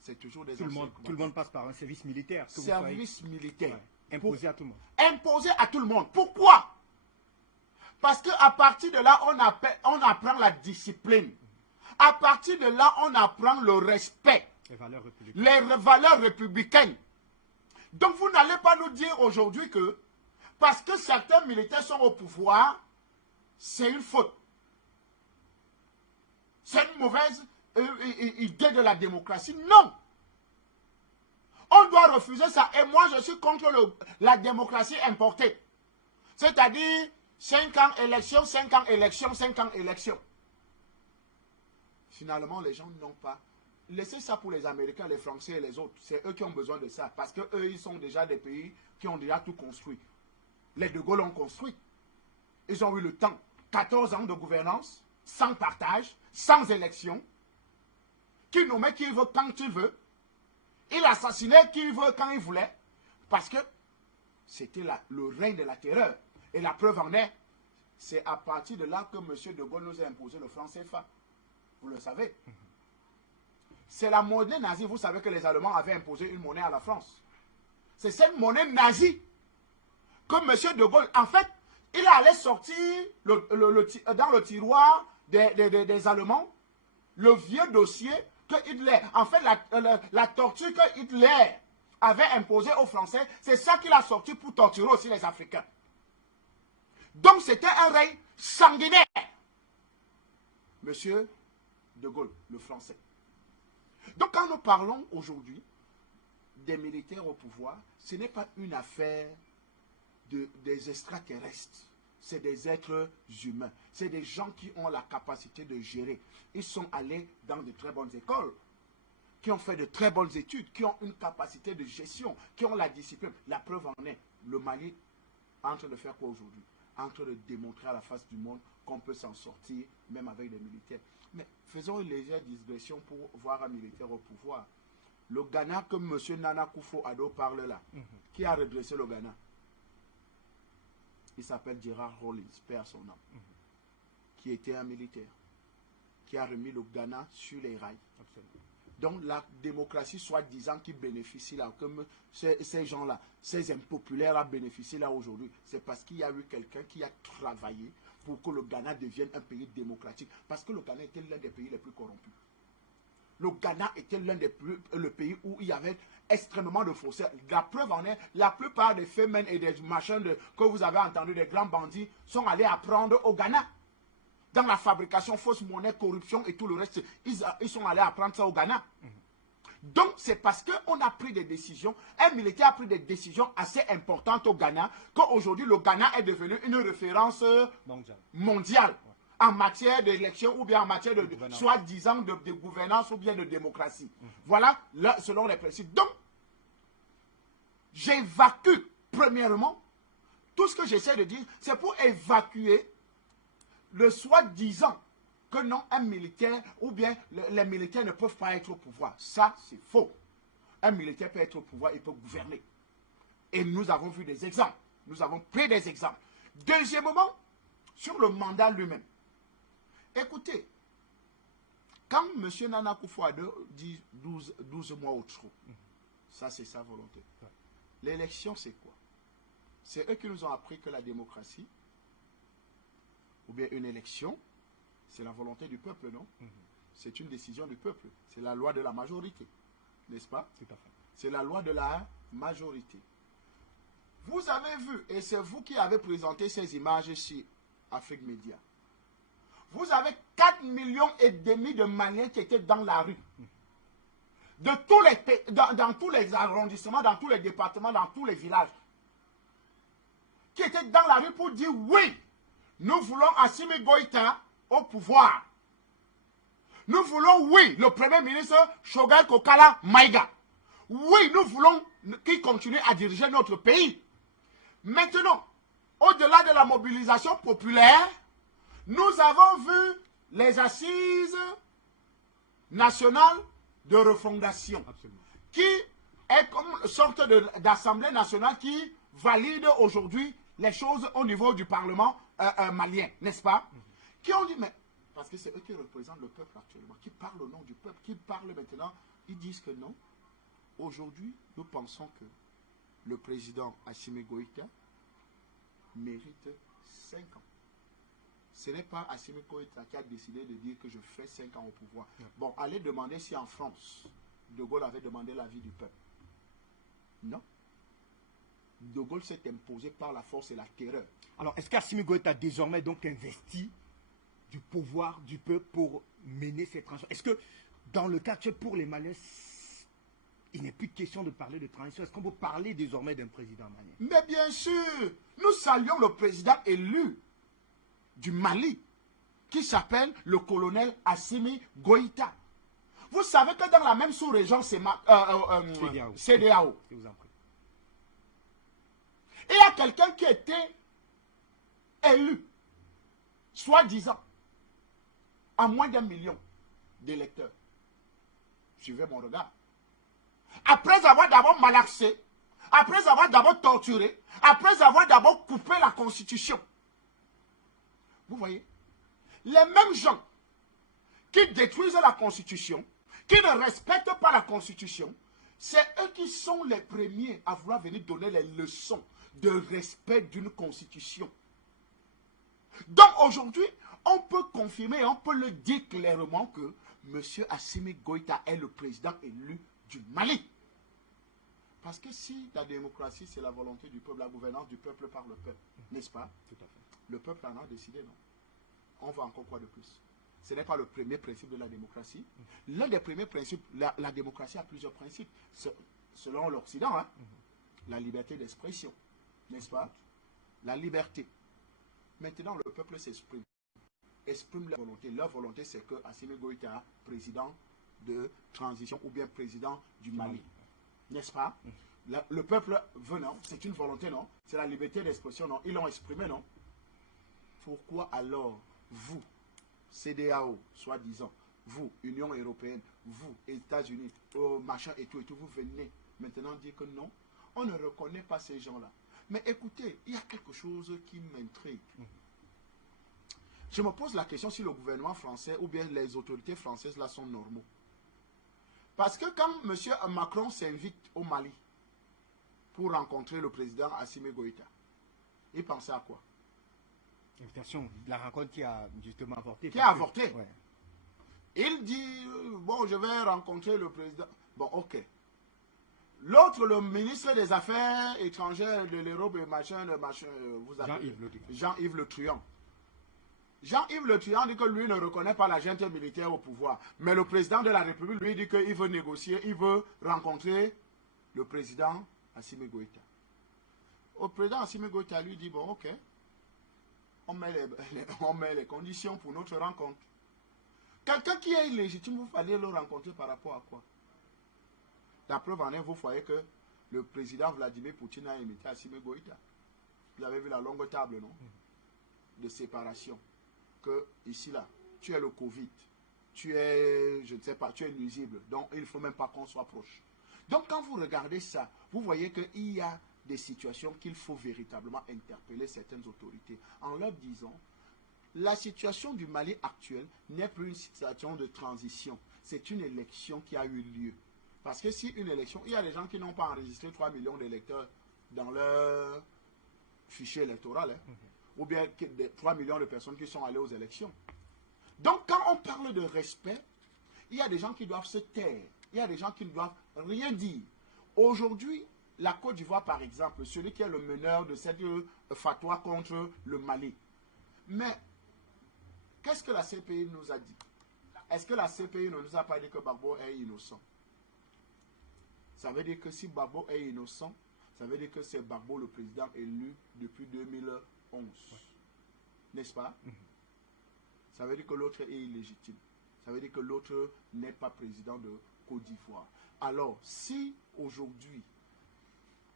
C'est toujours des anciens. Tout le monde passe par un service militaire. Service militaire. Ouais, imposé à tout le monde. Imposé à tout le monde. Pourquoi? Parce qu'à partir de là, on apprend la discipline. À partir de là, on apprend le respect. Les valeurs républicaines. Les valeurs républicaines. Donc vous n'allez pas nous dire aujourd'hui que parce que certains militaires sont au pouvoir, c'est une faute. C'est une mauvaise idée de la démocratie. Non. On doit refuser ça. Et moi, je suis contre la démocratie importée. C'est-à-dire 5 ans élection, 5 ans élection, 5 ans élection. Finalement, les gens n'ont pas. Laissez ça pour les Américains, les Français et les autres. C'est eux qui ont besoin de ça. Parce qu'eux, ils sont déjà des pays qui ont déjà tout construit. Les De Gaulle ont construit. Ils ont eu le temps. 14 ans de gouvernance, sans partage, sans élection. Qui nommait qui il veut quand il veut. Il assassinait qui il veut quand il voulait. Parce que c'était le règne de la terreur. Et la preuve en est, c'est à partir de là que M. De Gaulle nous a imposé le franc CFA. Vous le savez. C'est la monnaie nazie. Vous savez que les Allemands avaient imposé une monnaie à la France. C'est cette monnaie nazie que M. de Gaulle, en fait, il allait sortir dans le tiroir des Allemands le vieux dossier que Hitler, en fait, la torture que Hitler avait imposée aux Français, c'est ça qu'il a sorti pour torturer aussi les Africains. Donc, c'était un règne sanguinaire. Monsieur de Gaulle, le français. Donc, quand nous parlons aujourd'hui des militaires au pouvoir, ce n'est pas une affaire des extraterrestres. C'est des êtres humains. C'est des gens qui ont la capacité de gérer. Ils sont allés dans de très bonnes écoles, qui ont fait de très bonnes études, qui ont une capacité de gestion, qui ont la discipline. La preuve en est, le Mali est en train de faire quoi aujourd'hui? En train de démontrer à la face du monde qu'on peut s'en sortir, même avec des militaires. Mais faisons une légère digression pour voir un militaire au pouvoir. Le Ghana que M. Nana Akufo-Addo parle là, qui a redressé le Ghana? Il s'appelle Gerald Rawlings, père son nom, qui était un militaire, qui a remis le Ghana sur les rails. Absolument. Donc la démocratie soi-disant qui bénéficie là, comme ces gens-là, ces impopulaires à bénéficier là aujourd'hui, c'est parce qu'il y a eu quelqu'un qui a travaillé pour que le Ghana devienne un pays démocratique. Parce que le Ghana était l'un des pays les plus corrompus. Le Ghana était le pays où il y avait extrêmement de faussaires. La preuve en est, la plupart des femmes et des machins que vous avez entendus, des grands bandits, sont allés apprendre au Ghana. Dans la fabrication, fausse monnaie, corruption et tout le reste, ils sont allés apprendre ça au Ghana. Donc, c'est parce qu'on a pris des décisions, un militaire a pris des décisions assez importantes au Ghana, qu'aujourd'hui, le Ghana est devenu une référence mondiale en matière d'élection ou bien en matière de soi-disant de gouvernance ou bien de démocratie. Voilà, là, selon les principes. Donc, j'évacue, premièrement, tout ce que j'essaie de dire, c'est pour évacuer le soi-disant que non, un militaire ou bien les militaires ne peuvent pas être au pouvoir. Ça, c'est faux. Un militaire peut être au pouvoir, il peut gouverner. Et nous avons vu des exemples. Nous avons pris des exemples. Deuxièmement, sur le mandat lui-même. Écoutez, quand M. Nana Akufo-Addo dit 12 mois au trou, ça c'est sa volonté. L'élection, c'est quoi? C'est eux qui nous ont appris que la démocratie, ou bien une élection, c'est la volonté du peuple, non? C'est une décision du peuple. C'est la loi de la majorité, n'est-ce pas? Tout à fait. C'est la loi de la majorité. Vous avez vu, et c'est vous qui avez présenté ces images sur Afrique Média, vous avez 4,5 millions de Maliens qui étaient dans la rue. De tous les pays, dans tous les arrondissements, dans tous les départements, dans tous les villages. Qui étaient dans la rue pour dire oui, nous voulons Assimi Goïta au pouvoir. Nous voulons, oui, le Premier ministre Choguel Kokala Maïga. Oui, nous voulons qu'il continue à diriger notre pays. Maintenant, au-delà de la mobilisation populaire, nous avons vu les assises nationales de refondation. Absolument. Qui est comme une sorte d'assemblée nationale qui valide aujourd'hui les choses au niveau du Parlement malien, n'est-ce pas? Qui ont dit, mais, parce que c'est eux qui représentent le peuple actuellement, qui parlent au nom du peuple, qui parlent maintenant, ils disent que non. Aujourd'hui, nous pensons que le président Assimi Goïta mérite 5 ans. Ce n'est pas Assimi Goïta qui a décidé de dire que je fais 5 ans au pouvoir. Bon, allez demander si en France, De Gaulle avait demandé l'avis du peuple. Non. De Gaulle s'est imposé par la force et la terreur. Alors, est-ce qu'Assimi Goïta a désormais donc investi du pouvoir du peuple pour mener cette transition? Est-ce que dans le cas actuel pour les Maliens, il n'est plus question de parler de transition? Est-ce qu'on peut parler désormais d'un président malien? Mais bien sûr, nous saluons le président élu du Mali, qui s'appelle le colonel Assimi Goïta. Vous savez que dans la même sous-région, c'est CEDEAO. Il y a quelqu'un qui était élu, soi-disant, à moins d'1 million d'électeurs. Suivez mon regard. Après avoir d'abord malaxé, après avoir d'abord torturé, après avoir d'abord coupé la Constitution. Vous voyez, les mêmes gens qui détruisent la Constitution, qui ne respectent pas la Constitution, c'est eux qui sont les premiers à vouloir venir donner les leçons de respect d'une Constitution. Donc aujourd'hui, on peut confirmer, on peut le dire clairement que M. Assimi Goïta est le président élu du Mali. Parce que si la démocratie, c'est la volonté du peuple, la gouvernance du peuple par le peuple, n'est-ce pas? Tout à fait. Le peuple en a décidé, non? On va encore quoi de plus? Ce n'est pas le premier principe de la démocratie. L'un des premiers principes, la démocratie a plusieurs principes. Selon l'Occident, hein? La liberté d'expression, n'est-ce pas? La liberté. Maintenant, le peuple s'exprime. Exprime leur volonté. Leur volonté, c'est que Assimi Goïta, président de transition ou bien président du Mali. N'est-ce pas? Le peuple veut, non? C'est une volonté, non? C'est la liberté d'expression, non? Ils l'ont exprimé, non? Pourquoi alors vous, CEDEAO, soi-disant, vous, Union européenne, vous, États-Unis, machin et tout, vous venez maintenant dire que non, on ne reconnaît pas ces gens-là. Mais écoutez, il y a quelque chose qui m'intrigue. Je me pose la question si le gouvernement français ou bien les autorités françaises là sont normaux. Parce que quand M. Macron s'invite au Mali pour rencontrer le président Assimi Goïta, il pensait à quoi? Invitation, la rencontre qui a justement avorté. Qui a avorté. Ouais. Il dit, bon, je vais rencontrer le président. Bon, ok. L'autre, le ministre des Affaires étrangères de l'Europe et machin, vous appelez Jean-Yves Le Drian. Jean-Yves Le Drian dit que lui ne reconnaît pas la junte militaire au pouvoir. Mais le président de la République, lui, dit qu'il veut négocier, il veut rencontrer le président Assimi Goïta. Au président Assimi Goïta lui dit, bon, ok, on met les conditions pour notre rencontre. Quelqu'un qui est illégitime, vous fallait le rencontrer par rapport à quoi? La preuve en est, vous voyez que le président Vladimir Poutine a imité Assimi Goïta. Vous avez vu la longue table, non? De séparation. Que ici, là, tu es le Covid. Tu es, je ne sais pas, tu es nuisible. Donc, il ne faut même pas qu'on soit proche. Donc, quand vous regardez ça, vous voyez qu'il y a des situations qu'il faut véritablement interpeller certaines autorités en leur disant la situation du Mali actuelle n'est plus une situation de transition. C'est une élection qui a eu lieu. Parce que si une élection, il y a des gens qui n'ont pas enregistré 3 millions d'électeurs dans leur fichier électoral, hein, ou bien 3 millions de personnes qui sont allées aux élections. Donc quand on parle de respect, il y a des gens qui doivent se taire, il y a des gens qui ne doivent rien dire. Aujourd'hui, la Côte d'Ivoire par exemple, celui qui est le meneur de cette fatwa contre le Mali. Mais qu'est-ce que la CPI nous a dit? Est-ce que la CPI ne nous a pas dit que Gbagbo est innocent? Ça veut dire que si Gbagbo est innocent, ça veut dire que c'est Gbagbo le président élu depuis 2011. N'est-ce pas? Ça veut dire que l'autre est illégitime. Ça veut dire que l'autre n'est pas président de Côte d'Ivoire. Alors, si aujourd'hui,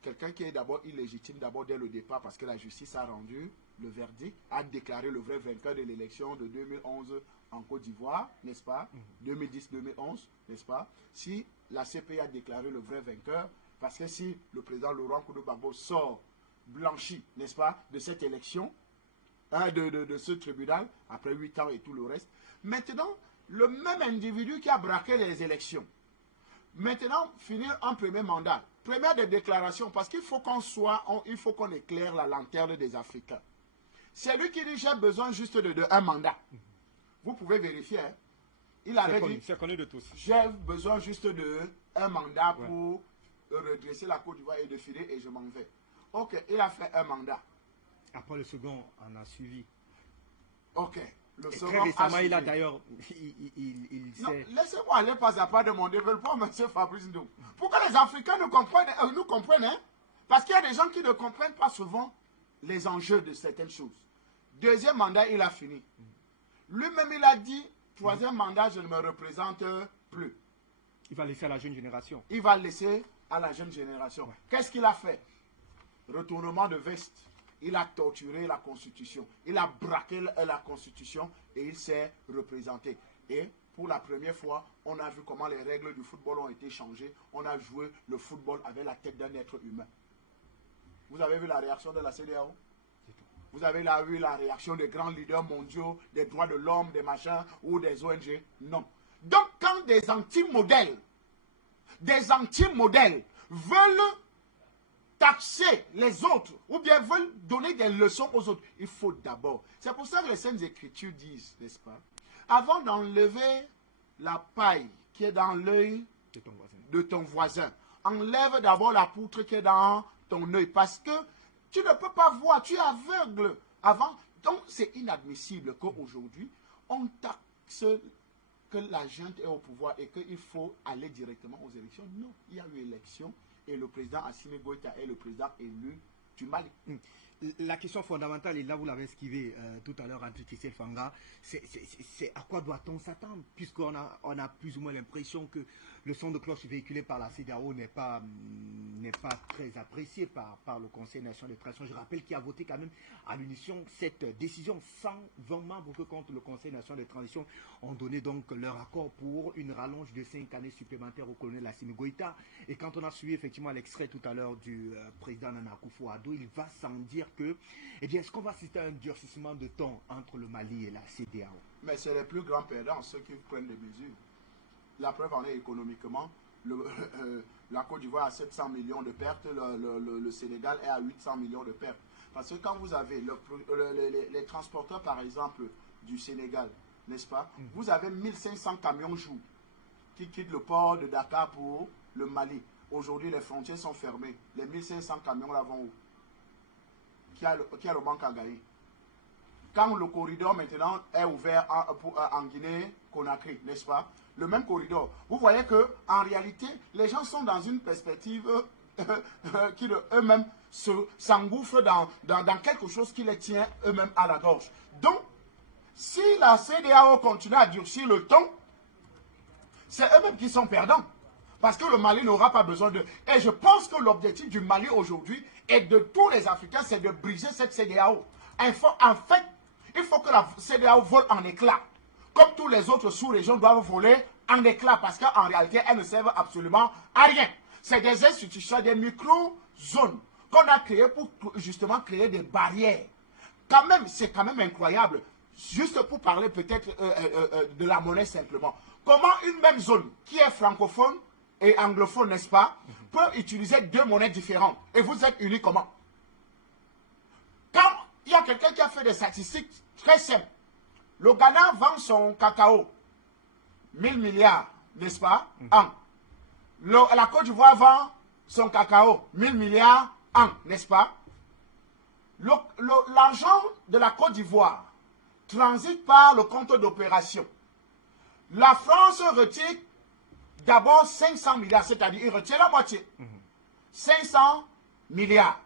quelqu'un qui est d'abord illégitime, d'abord dès le départ, parce que la justice a rendu le verdict, a déclaré le vrai vainqueur de l'élection de 2011 en Côte d'Ivoire, n'est-ce pas? 2010-2011, n'est-ce pas? Si la CPI a déclaré le vrai vainqueur, parce que si le président Laurent Gbagbo sort blanchi, n'est-ce pas, de cette élection, de ce tribunal, après 8 ans et tout le reste, maintenant, le même individu qui a braqué les élections, maintenant, finir un premier mandat, première des déclarations, parce qu'il faut qu'on soit, il faut qu'on éclaire la lanterne des Africains. C'est lui qui dit, j'ai besoin juste de un mandat. Vous pouvez vérifier, hein. Il avait dit, c'est connu de tous. J'ai besoin juste de un mandat pour redresser la Côte d'Ivoire et de filer et je m'en vais. Ok, il a fait un mandat. Après le second, on a suivi. Ok, le second très récemment, a il a suivi. d'ailleurs, Non, laissez-moi aller pas à pas de mon développement, M. Fabrice Ndong. Pour que les Africains nous comprennent, hein? Parce qu'il y a des gens qui ne comprennent pas souvent les enjeux de certaines choses. Deuxième mandat, il a fini. Lui-même, il a dit, troisième mandat, je ne me représente plus. Il va laisser à la jeune génération. Il va laisser à la jeune génération. Qu'est-ce qu'il a fait? Retournement de veste. Il a torturé la Constitution. Il a braqué la Constitution et il s'est représenté. Et pour la première fois, on a vu comment les règles du football ont été changées. On a joué le football avec la tête d'un être humain. Vous avez vu la réaction de la CEDEAO? Vous avez vu la réaction des grands leaders mondiaux, des droits de l'homme, des machins ou des ONG? Non. Donc quand des anti-modèles veulent taxer les autres ou bien veulent donner des leçons aux autres, il faut d'abord. C'est pour ça que les Saintes Écritures disent, n'est-ce pas, avant d'enlever la paille qui est dans l'œil de ton voisin, enlève d'abord la poutre qui est dans ton œil parce que tu ne peux pas voir, tu es aveugle avant. Donc c'est inadmissible qu'aujourd'hui on taxe que la junte est au pouvoir et qu'il faut aller directement aux élections. Non, il y a eu élection et le président Assimi Goïta est le président élu du Mali. la question fondamentale, et là vous l'avez esquivé tout à l'heure entre Christelle Fanga, c'est à quoi doit-on s'attendre, puisqu'on a plus ou moins l'impression que le son de cloche véhiculé par la CEDEAO n'est pas très apprécié par le Conseil national de transition. Je rappelle qu'il a voté quand même à l'unisson cette décision. 120 membres que compte le Conseil national de transition ont donné donc leur accord pour une rallonge de 5 années supplémentaires au colonel Assimi Goïta. Et quand on a suivi effectivement l'extrait tout à l'heure du président Nana Akufo-Addo, il va sans dire que, eh bien, est-ce qu'on va citer un durcissement de ton entre le Mali et la CEDEAO? Mais c'est les plus grands perdants, ceux qui prennent des mesures. La preuve en est économiquement. La Côte d'Ivoire a 700 millions de pertes, le Sénégal est à 800 millions de pertes. Parce que quand vous avez les transporteurs, par exemple, du Sénégal, n'est-ce pas, vous avez 1500 camions jour qui quittent le port de Dakar pour le Mali. Aujourd'hui, les frontières sont fermées. Les 1500 camions là vont où? Qui a le manque à gagner? Quand le corridor maintenant est ouvert en Guinée-Conakry, n'est-ce pas? Le même corridor. Vous voyez que en réalité, les gens sont dans une perspective qui eux-mêmes s'engouffrent dans quelque chose qui les tient eux-mêmes à la gorge. Donc, si la CEDEAO continue à durcir le ton, c'est eux-mêmes qui sont perdants. Parce que le Mali n'aura pas besoin de... Et je pense que l'objectif du Mali aujourd'hui et de tous les Africains, c'est de briser cette CEDEAO. En fait, il faut que la CEDEAO vole en éclats. Comme tous les autres sous-régions doivent voler en éclats. Parce qu'en réalité, elles ne servent absolument à rien. C'est des institutions, des micro-zones qu'on a créées pour justement créer des barrières. Quand même, c'est quand même incroyable. Juste pour parler peut-être de la monnaie simplement. Comment une même zone qui est francophone et anglophone, n'est-ce pas, peut utiliser deux monnaies différentes. Et vous êtes unis comment? Quand il y a quelqu'un qui a fait des statistiques très simples, le Ghana vend son cacao 1000 milliards, n'est-ce pas, an. La Côte d'Ivoire vend son cacao 1000 milliards an, n'est-ce pas? L'argent de la Côte d'Ivoire transite par le compte d'opération. La France retire d'abord 500 milliards, c'est-à-dire il retient la moitié. 500 milliards.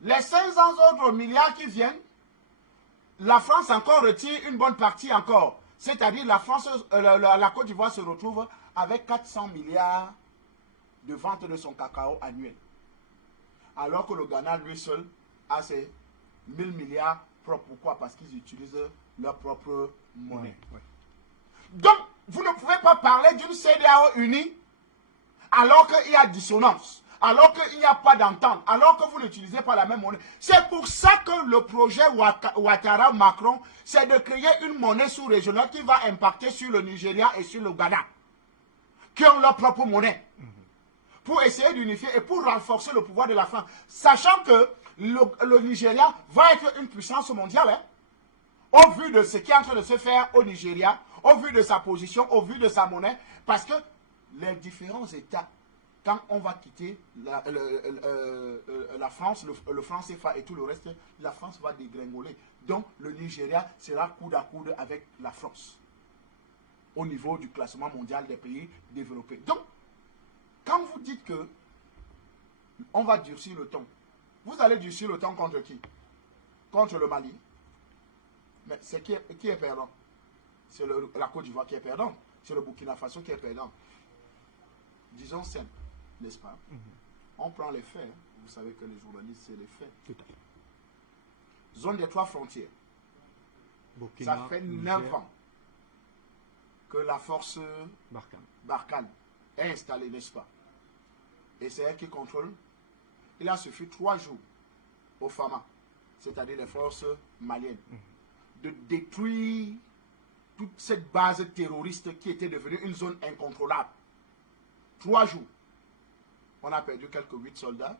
Les 500 autres milliards qui viennent, la France encore retire une bonne partie encore. C'est-à-dire la Côte d'Ivoire se retrouve avec 400 milliards de vente de son cacao annuel. Alors que le Ghana, lui seul, a ses 1000 milliards propres. Pourquoi? Parce qu'ils utilisent leur propre monnaie. Ouais. Donc, vous ne pouvez pas parler d'une CEDEAO unie alors qu'il y a dissonance, alors qu'il n'y a pas d'entente, alors que vous n'utilisez pas la même monnaie. C'est pour ça que le projet Ouattara-Macron, c'est de créer une monnaie sous-régionale qui va impacter sur le Nigeria et sur le Ghana, qui ont leur propre monnaie, pour essayer d'unifier et pour renforcer le pouvoir de la France. Sachant que le Nigeria va être une puissance mondiale, hein, au vu de ce qui est en train de se faire au Nigeria, au vu de sa position, au vu de sa monnaie, parce que les différents États, quand on va quitter la France, le franc CFA et tout le reste, la France va dégringoler. Donc le Nigeria sera coude à coude avec la France au niveau du classement mondial des pays développés. Donc, quand vous dites que on va durcir le ton, vous allez durcir le ton contre qui? Contre le Mali. Mais c'est qui est perdant? C'est la Côte d'Ivoire qui est perdant. C'est le Burkina Faso qui est perdant. Disons simple, n'est-ce pas? On prend les faits. Vous savez que les journalistes, c'est les faits. Tout à fait. Zone des trois frontières. Burkina, ça fait Niger, 9 ans que la force Barkhane est installée, n'est-ce pas? Et c'est elle qui contrôle. Il a suffi 3 jours au Fama, c'est-à-dire les forces maliennes, de détruire toute cette base terroriste qui était devenue une zone incontrôlable. 3 jours. On a perdu quelques 8 soldats.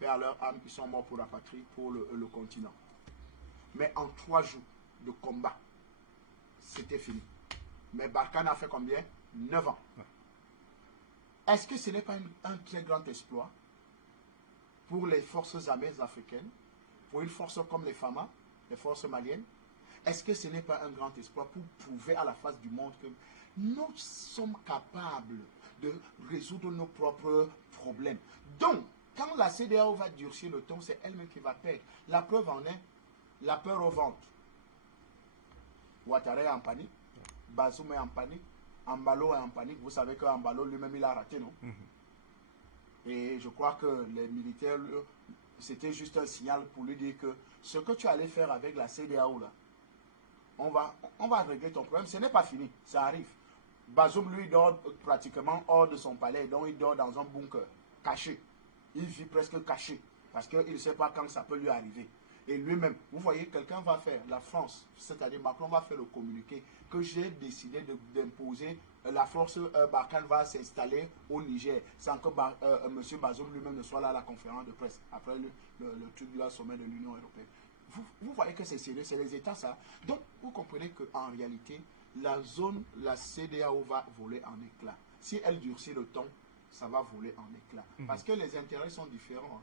Paix à leur âme, ils sont morts pour la patrie, pour le continent. Mais en 3 jours de combat, c'était fini. Mais Barkhane a fait combien? 9 ans. Est-ce que ce n'est pas un très grand exploit pour les forces armées africaines, pour une force comme les FAMA, les forces maliennes? Est-ce que ce n'est pas un grand exploit pour prouver à la face du monde que nous sommes capables de résoudre nos propres problèmes? Donc, quand la CEDEAO va durcir le ton, c'est elle-même qui va perdre. La preuve en est, la peur au ventre. Ouattara est en panique, Bazoum est en panique, Ambalo est en panique. Vous savez qu'Ambalo lui-même, il a raté, non? Et je crois que les militaires, c'était juste un signal pour lui dire que ce que tu allais faire avec la CEDEAO, là, on va régler ton problème. Ce n'est pas fini, ça arrive. Bazoum, lui, dort pratiquement hors de son palais, donc il dort dans un bunker, caché. Il vit presque caché, parce qu'il ne sait pas quand ça peut lui arriver. Et lui-même, vous voyez, quelqu'un va faire, la France, c'est-à-dire Macron va faire le communiqué que j'ai décidé d'imposer, la force Barkhane va s'installer au Niger, sans que M. Bazoum lui-même ne soit là à la conférence de presse, après le truc du sommet de l'Union européenne. Vous voyez que c'est sérieux, c'est les États ça. Donc, vous comprenez qu'en réalité, la CEDEAO va voler en éclats. Si elle durcit le ton, ça va voler en éclats. Parce que les intérêts sont différents.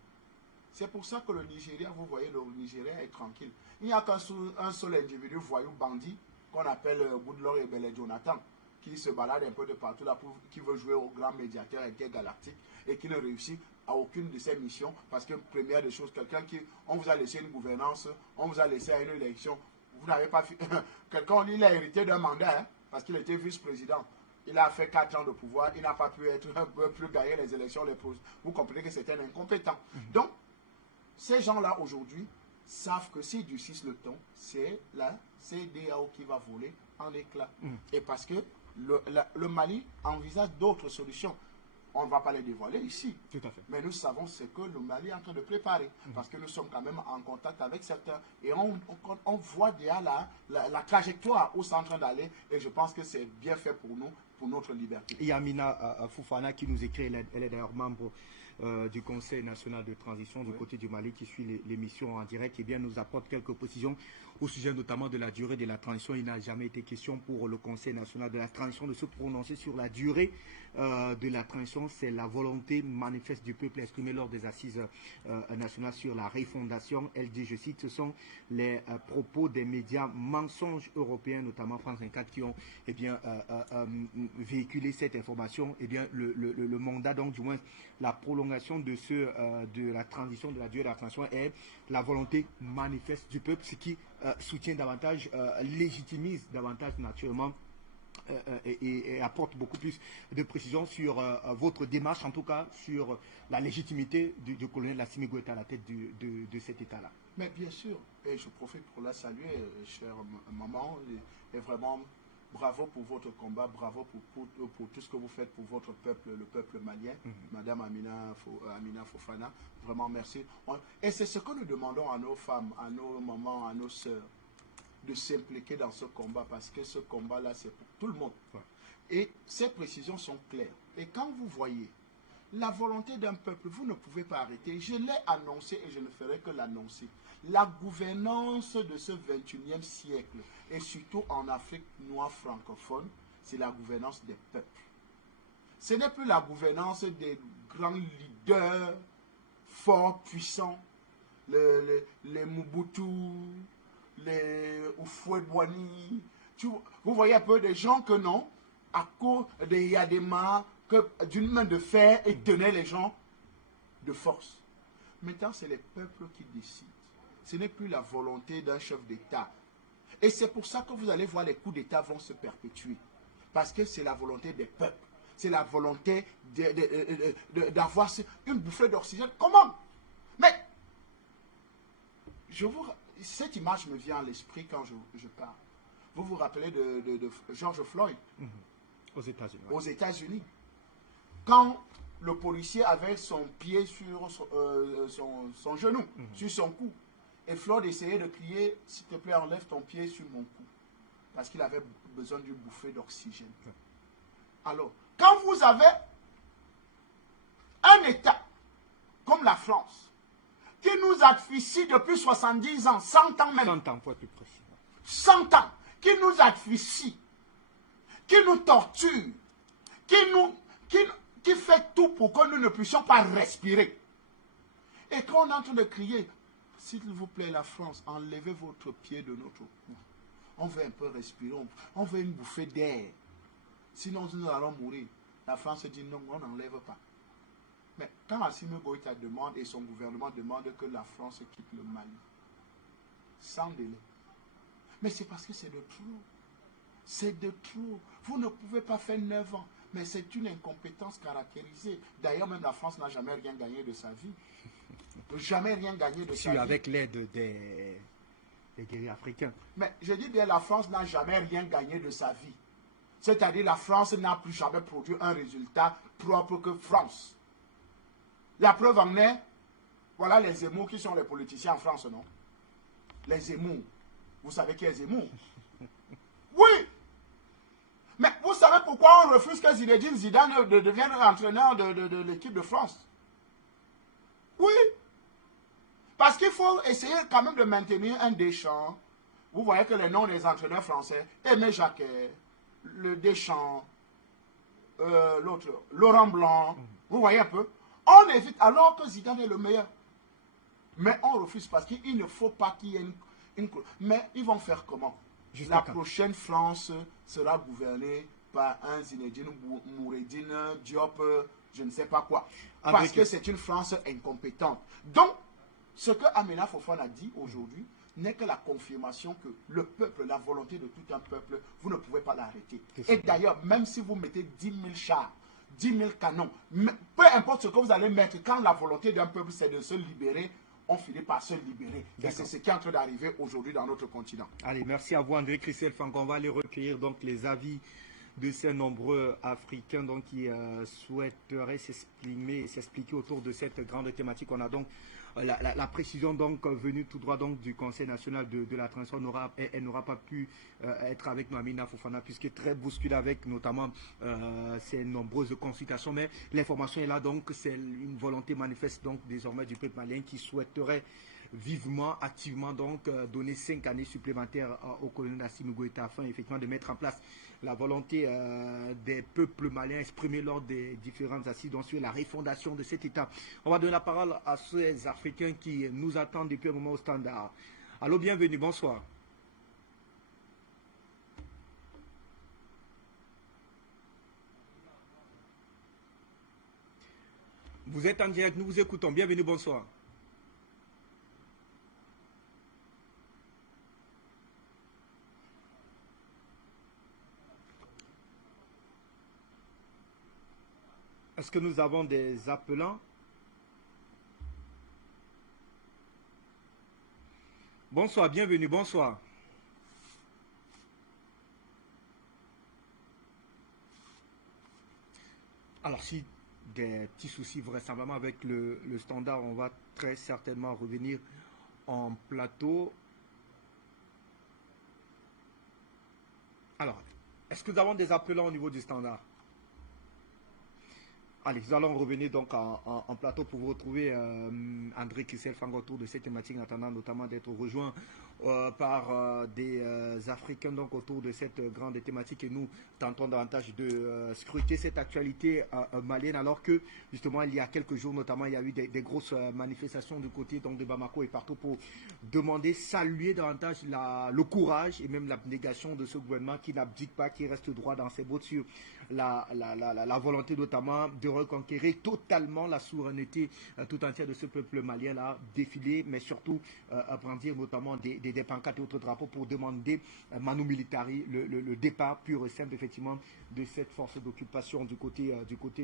C'est pour ça que le Nigeria, vous voyez, le Nigeria est tranquille. Il n'y a qu'un seul individu voyou bandit qu'on appelle Goodluck Ebele Jonathan, qui se balade un peu de partout là, qui veut jouer au grand médiateur intergalactique et qui ne réussit à aucune de ses missions. Parce que, première des choses, quelqu'un qui, on vous a laissé une gouvernance, on vous a laissé à une élection, vous n'avez pas fait. Quelqu'un, il a hérité d'un mandat, hein, parce qu'il était vice-président. Il a fait 4 ans de pouvoir, il n'a pas pu gagner les élections. Vous comprenez que c'est un incompétent. Donc, ces gens-là, aujourd'hui, savent que s'ils durcissent le ton, c'est la CEDEAO qui va voler en éclats. Et parce que le Mali envisage d'autres solutions. On ne va pas les dévoiler ici. Tout à fait. Mais nous savons ce que le Mali est en train de préparer. Parce que nous sommes quand même en contact avec certains. Et on voit déjà la trajectoire où c'est en train d'aller. Et je pense que c'est bien fait pour nous, pour notre liberté. Il y a Amina Fofana qui nous écrit, elle est d'ailleurs membre du Conseil national de transition du côté du Mali qui suit l'émission en direct, et bien nous apporte quelques précisions au sujet notamment de la durée de la transition. Il n'a jamais été question pour le Conseil national de la transition de se prononcer sur la durée de la transition. C'est la volonté manifeste du peuple exprimée lors des assises nationales sur la refondation. Elle dit, je cite, ce sont les propos des médias mensonges européens, notamment France 24, qui ont véhiculé cette information. Eh bien, le mandat, donc du moins la prolongation de la transition, de la durée de la transition est la volonté manifeste du peuple, ce qui soutient davantage, légitimise davantage naturellement et apporte beaucoup plus de précision sur votre démarche, en tout cas sur la légitimité du colonel Assimi Goïta à la tête de cet État-là. Mais bien sûr, et je profite pour la saluer, chère maman, et vraiment bravo pour votre combat, bravo pour tout ce que vous faites pour votre peuple, le peuple malien, Madame Amina Fofana, vraiment merci. Et c'est ce que nous demandons à nos femmes, à nos mamans, à nos sœurs, de s'impliquer dans ce combat, parce que ce combat-là, c'est pour tout le monde. Ouais. Et ces précisions sont claires. Et quand vous voyez la volonté d'un peuple, vous ne pouvez pas arrêter. Je l'ai annoncé et je ne ferai que l'annoncer. La gouvernance de ce 21e siècle, et surtout en Afrique noire francophone, c'est la gouvernance des peuples. Ce n'est plus la gouvernance des grands leaders forts, puissants, les Mobutu, les Houphouët-Boigny. Vous voyez un peu des gens que non, à cause de Yadema, que d'une main de fer, et tenaient les gens de force. Maintenant, c'est les peuples qui décident. Ce n'est plus la volonté d'un chef d'État. Et c'est pour ça que vous allez voir les coups d'État vont se perpétuer. Parce que c'est la volonté des peuples. C'est la volonté d'avoir une bouffée d'oxygène. Comment? Mais, cette image me vient à l'esprit quand je parle. Vous vous rappelez de George Floyd? Aux États-Unis. Aux États-Unis. Quand le policier avait son pied sur son genou, sur son cou, et Floyd essayait de crier, s'il te plaît, enlève ton pied sur mon cou. Parce qu'il avait besoin d'une bouffée d'oxygène. Alors, quand vous avez un État comme la France, qui nous asphyxie depuis 70 ans, 100 ans même. 100 ans, pour être plus précis. 100 ans, qui nous asphyxie, qui nous torture, qui fait tout pour que nous ne puissions pas respirer. Et quand on est en train de crier, s'il vous plaît, la France, enlevez votre pied de notre cou. On veut un peu respirer, on veut une bouffée d'air. Sinon, nous allons mourir. La France dit non, on n'enlève pas. Mais quand Assimi Goïta demande et son gouvernement demande que la France quitte le Mali, sans délai, mais c'est parce que c'est de trop. C'est de trop. Vous ne pouvez pas faire 9 ans. Mais c'est une incompétence caractérisée. D'ailleurs, même la France n'a jamais rien gagné de sa vie. Jamais rien gagné de sa vie. Avec l'aide des guerriers africains. Mais je dis bien, la France n'a jamais rien gagné de sa vie. C'est-à-dire, la France n'a plus jamais produit un résultat propre que France. La preuve en est, voilà les Zemmour qui sont les politiciens en France, non? Les Zemmour. Vous savez qui est Zemmour? Oui! Mais vous savez pourquoi on refuse que Zinedine Zidane devienne entraîneur de l'équipe de France? Oui! Parce qu'il faut essayer quand même de maintenir un Deschamps. Vous voyez que les noms des entraîneurs français, Aimé Jacquet, le Deschamps, l'autre, Laurent Blanc, vous voyez un peu? On évite alors que Zidane est le meilleur. Mais on refuse parce qu'il ne faut pas qu'il y ait une... Mais ils vont faire comment? La prochaine France sera gouvernée par un Zinedine Mouredine Diop, je ne sais pas quoi. Parce que c'est une France incompétente. Donc, ce que Amina Fofana a dit aujourd'hui n'est que la confirmation que le peuple, la volonté de tout un peuple, vous ne pouvez pas l'arrêter. Et d'ailleurs, même si vous mettez 10 000 chars, 10 000 canons, peu importe ce que vous allez mettre, quand la volonté d'un peuple c'est de se libérer, on finit par se libérer. Et c'est ce qui est en train d'arriver aujourd'hui dans notre continent. Allez, merci à vous André Christelle Fank. On va aller recueillir donc les avis de ces nombreux Africains donc, qui souhaiteraient s'expliquer autour de cette grande thématique. On a donc la précision donc venue tout droit donc du Conseil national de la transition. Elle n'aura pas pu être avec nous, Amina Fofana, puisque très bousculée avec notamment ces nombreuses consultations. Mais l'information est là, donc c'est une volonté manifeste donc désormais du peuple malien qui souhaiterait vivement, activement donc donner 5 années supplémentaires au colonel Assimi Goïta afin effectivement de mettre en place la volonté des peuples maliens exprimée lors des différentes assises donc sur la refondation de cet État. On va donner la parole à ces Africains qui nous attendent depuis un moment au standard. Allô, bienvenue, bonsoir. Vous êtes en direct, nous vous écoutons. Bienvenue, bonsoir. Est-ce que nous avons des appelants? Bonsoir, bienvenue, bonsoir. Alors, si des petits soucis vraisemblablement avec le standard, on va très certainement revenir en plateau. Alors, est-ce que nous avons des appelants au niveau du standard? Allez, nous allons revenir donc en plateau pour vous retrouver André Christelle Fank autour de cette thématique, en attendant notamment d'être rejoint par des Africains donc autour de cette grande thématique, et nous tentons davantage de scruter cette actualité malienne, alors que justement il y a quelques jours notamment il y a eu des grosses manifestations du côté donc de Bamako et partout pour demander, saluer davantage le courage et même l'abnégation de ce gouvernement qui n'abdique pas, qui reste droit dans ses bottes sur la volonté notamment de reconquérir totalement la souveraineté tout entière de ce peuple malien là, défiler, mais surtout brandir notamment des pancartes et autres drapeaux pour demander Manu Militari, le départ pur et simple effectivement de cette force d'occupation du côté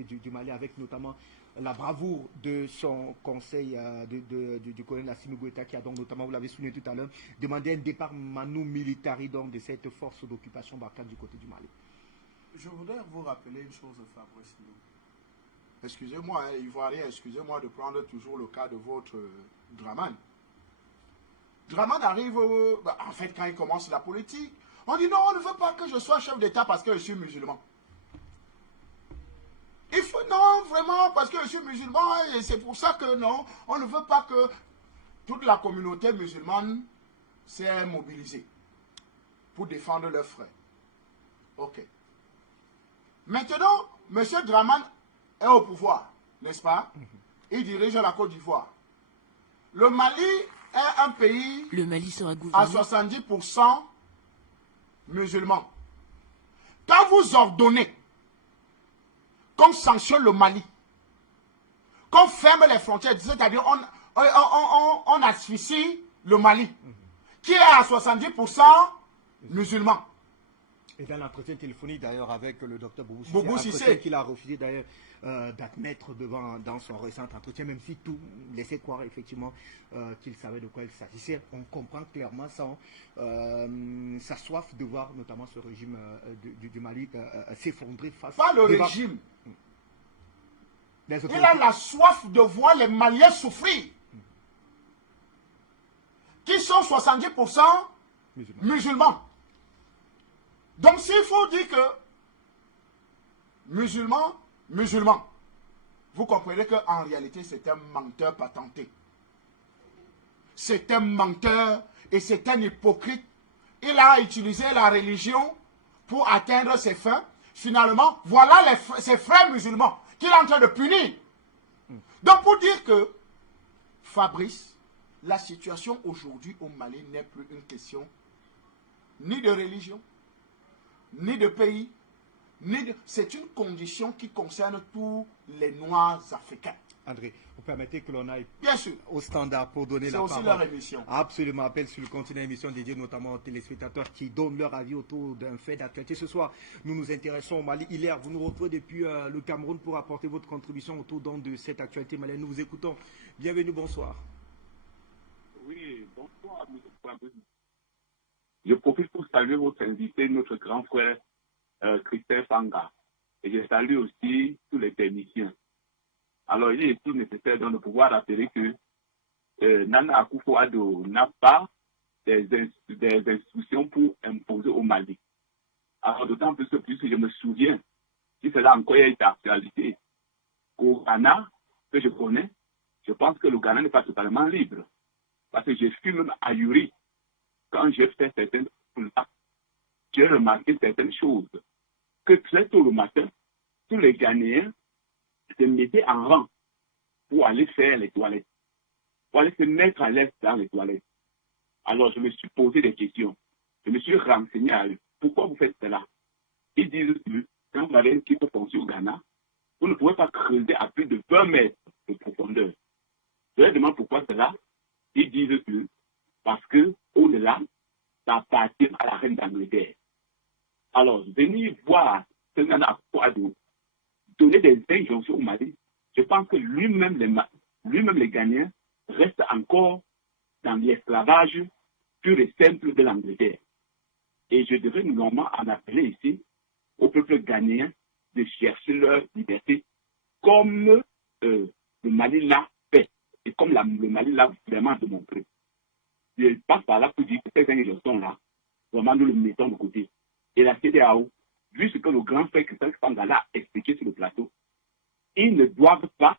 du Mali, avec notamment la bravoure de son conseil du colonel Assimi Goïta, qui a donc notamment, vous l'avez souligné tout à l'heure, demandé un départ Manu Militari donc de cette force d'occupation Barkhane du côté du Mali. Je voudrais vous rappeler une chose, Fabrice. Excusez-moi, Ivoirien, excusez-moi de prendre toujours le cas de votre Dramane. Dramane arrive, en fait, quand il commence la politique, on dit non, on ne veut pas que je sois chef d'État parce que je suis musulman. Il faut, non, vraiment, parce que je suis musulman, et c'est pour ça que non, on ne veut pas que toute la communauté musulmane s'est mobilisée pour défendre leurs frères. Ok. Maintenant, M. Dramane est au pouvoir, n'est-ce pas? Il dirige la Côte d'Ivoire. Le Mali est un pays à 70% musulmans. Quand vous ordonnez qu'on sanctionne le Mali, qu'on ferme les frontières, c'est-à-dire on asphyxie le Mali, qui est à 70% musulman. Et dans l'entretien téléphonique d'ailleurs avec le docteur Boubou Cissé, qu'il a refusé d'ailleurs d'admettre dans son récent entretien, même si tout laissait croire effectivement qu'il savait de quoi il s'agissait. On comprend clairement sa soif de voir notamment ce régime du Mali s'effondrer face pas le régime. Il a la soif de voir les Maliens souffrir, qui sont 70% musulmans. Donc s'il faut dire que musulman, vous comprenez qu'en réalité c'est un menteur patenté. C'est un menteur et c'est un hypocrite. Il a utilisé la religion pour atteindre ses fins. Finalement, voilà ses frères musulmans qu'il est en train de punir. Donc pour dire que, Fabrice, la situation aujourd'hui au Mali n'est plus une question ni de religion, ni de pays, c'est une condition qui concerne tous les Noirs africains. André, vous permettez que l'on aille bien sûr au standard pour donner la parole. C'est aussi leur émission. Absolument, appel sur le continent, émission dédiée notamment aux téléspectateurs qui donnent leur avis autour d'un fait d'actualité. Ce soir, nous nous intéressons au Mali. Hilaire, vous nous retrouvez depuis le Cameroun pour apporter votre contribution autour de cette actualité malienne. Nous vous écoutons. Bienvenue, bonsoir. Oui, bonsoir, M. Fabrice. Je profite pour saluer votre invité, notre grand frère Christophe Fanga. Et je salue aussi tous les techniciens. Alors, il est nécessaire de pouvoir rappeler que Nana Akufo-Addo n'a pas des instructions pour imposer au Mali. Alors, d'autant plus que je me souviens, si cela encore est d'actualité, qu'au Ghana, que je connais, je pense que le Ghana n'est pas totalement libre. Parce que je suis même ahuri quand je fais certaines choses. J'ai remarqué certaines choses. Que très tôt le matin, tous les Ghanéens se mettaient en rang pour aller faire les toilettes, pour aller se mettre à l'aise dans les toilettes. Alors je me suis posé des questions. Je me suis renseigné à eux. Pourquoi vous faites cela? Ils disent que quand vous avez une équipe foncière au Ghana, vous ne pouvez pas creuser à plus de 20 mètres de profondeur. Je leur demande pourquoi cela. Ils disent que parce que au-delà, ça appartient à la reine d'Angleterre. Alors, venir voir ce Nana Akufo-Addo donner des injonctions au Mali, je pense que lui-même les Ghanéens restent encore dans l'esclavage pur et simple de l'Angleterre. Et je devrais normalement en appeler ici au peuple ghanéen de chercher leur liberté comme le Mali l'a fait et comme le Mali l'a vraiment démontré. Je passe par là pour dire que ces injonctions-là, vraiment nous le mettons de côté. Et la CEDEAO, vu ce que le grand frère Christophe Fangala a expliqué sur le plateau, ils ne doivent pas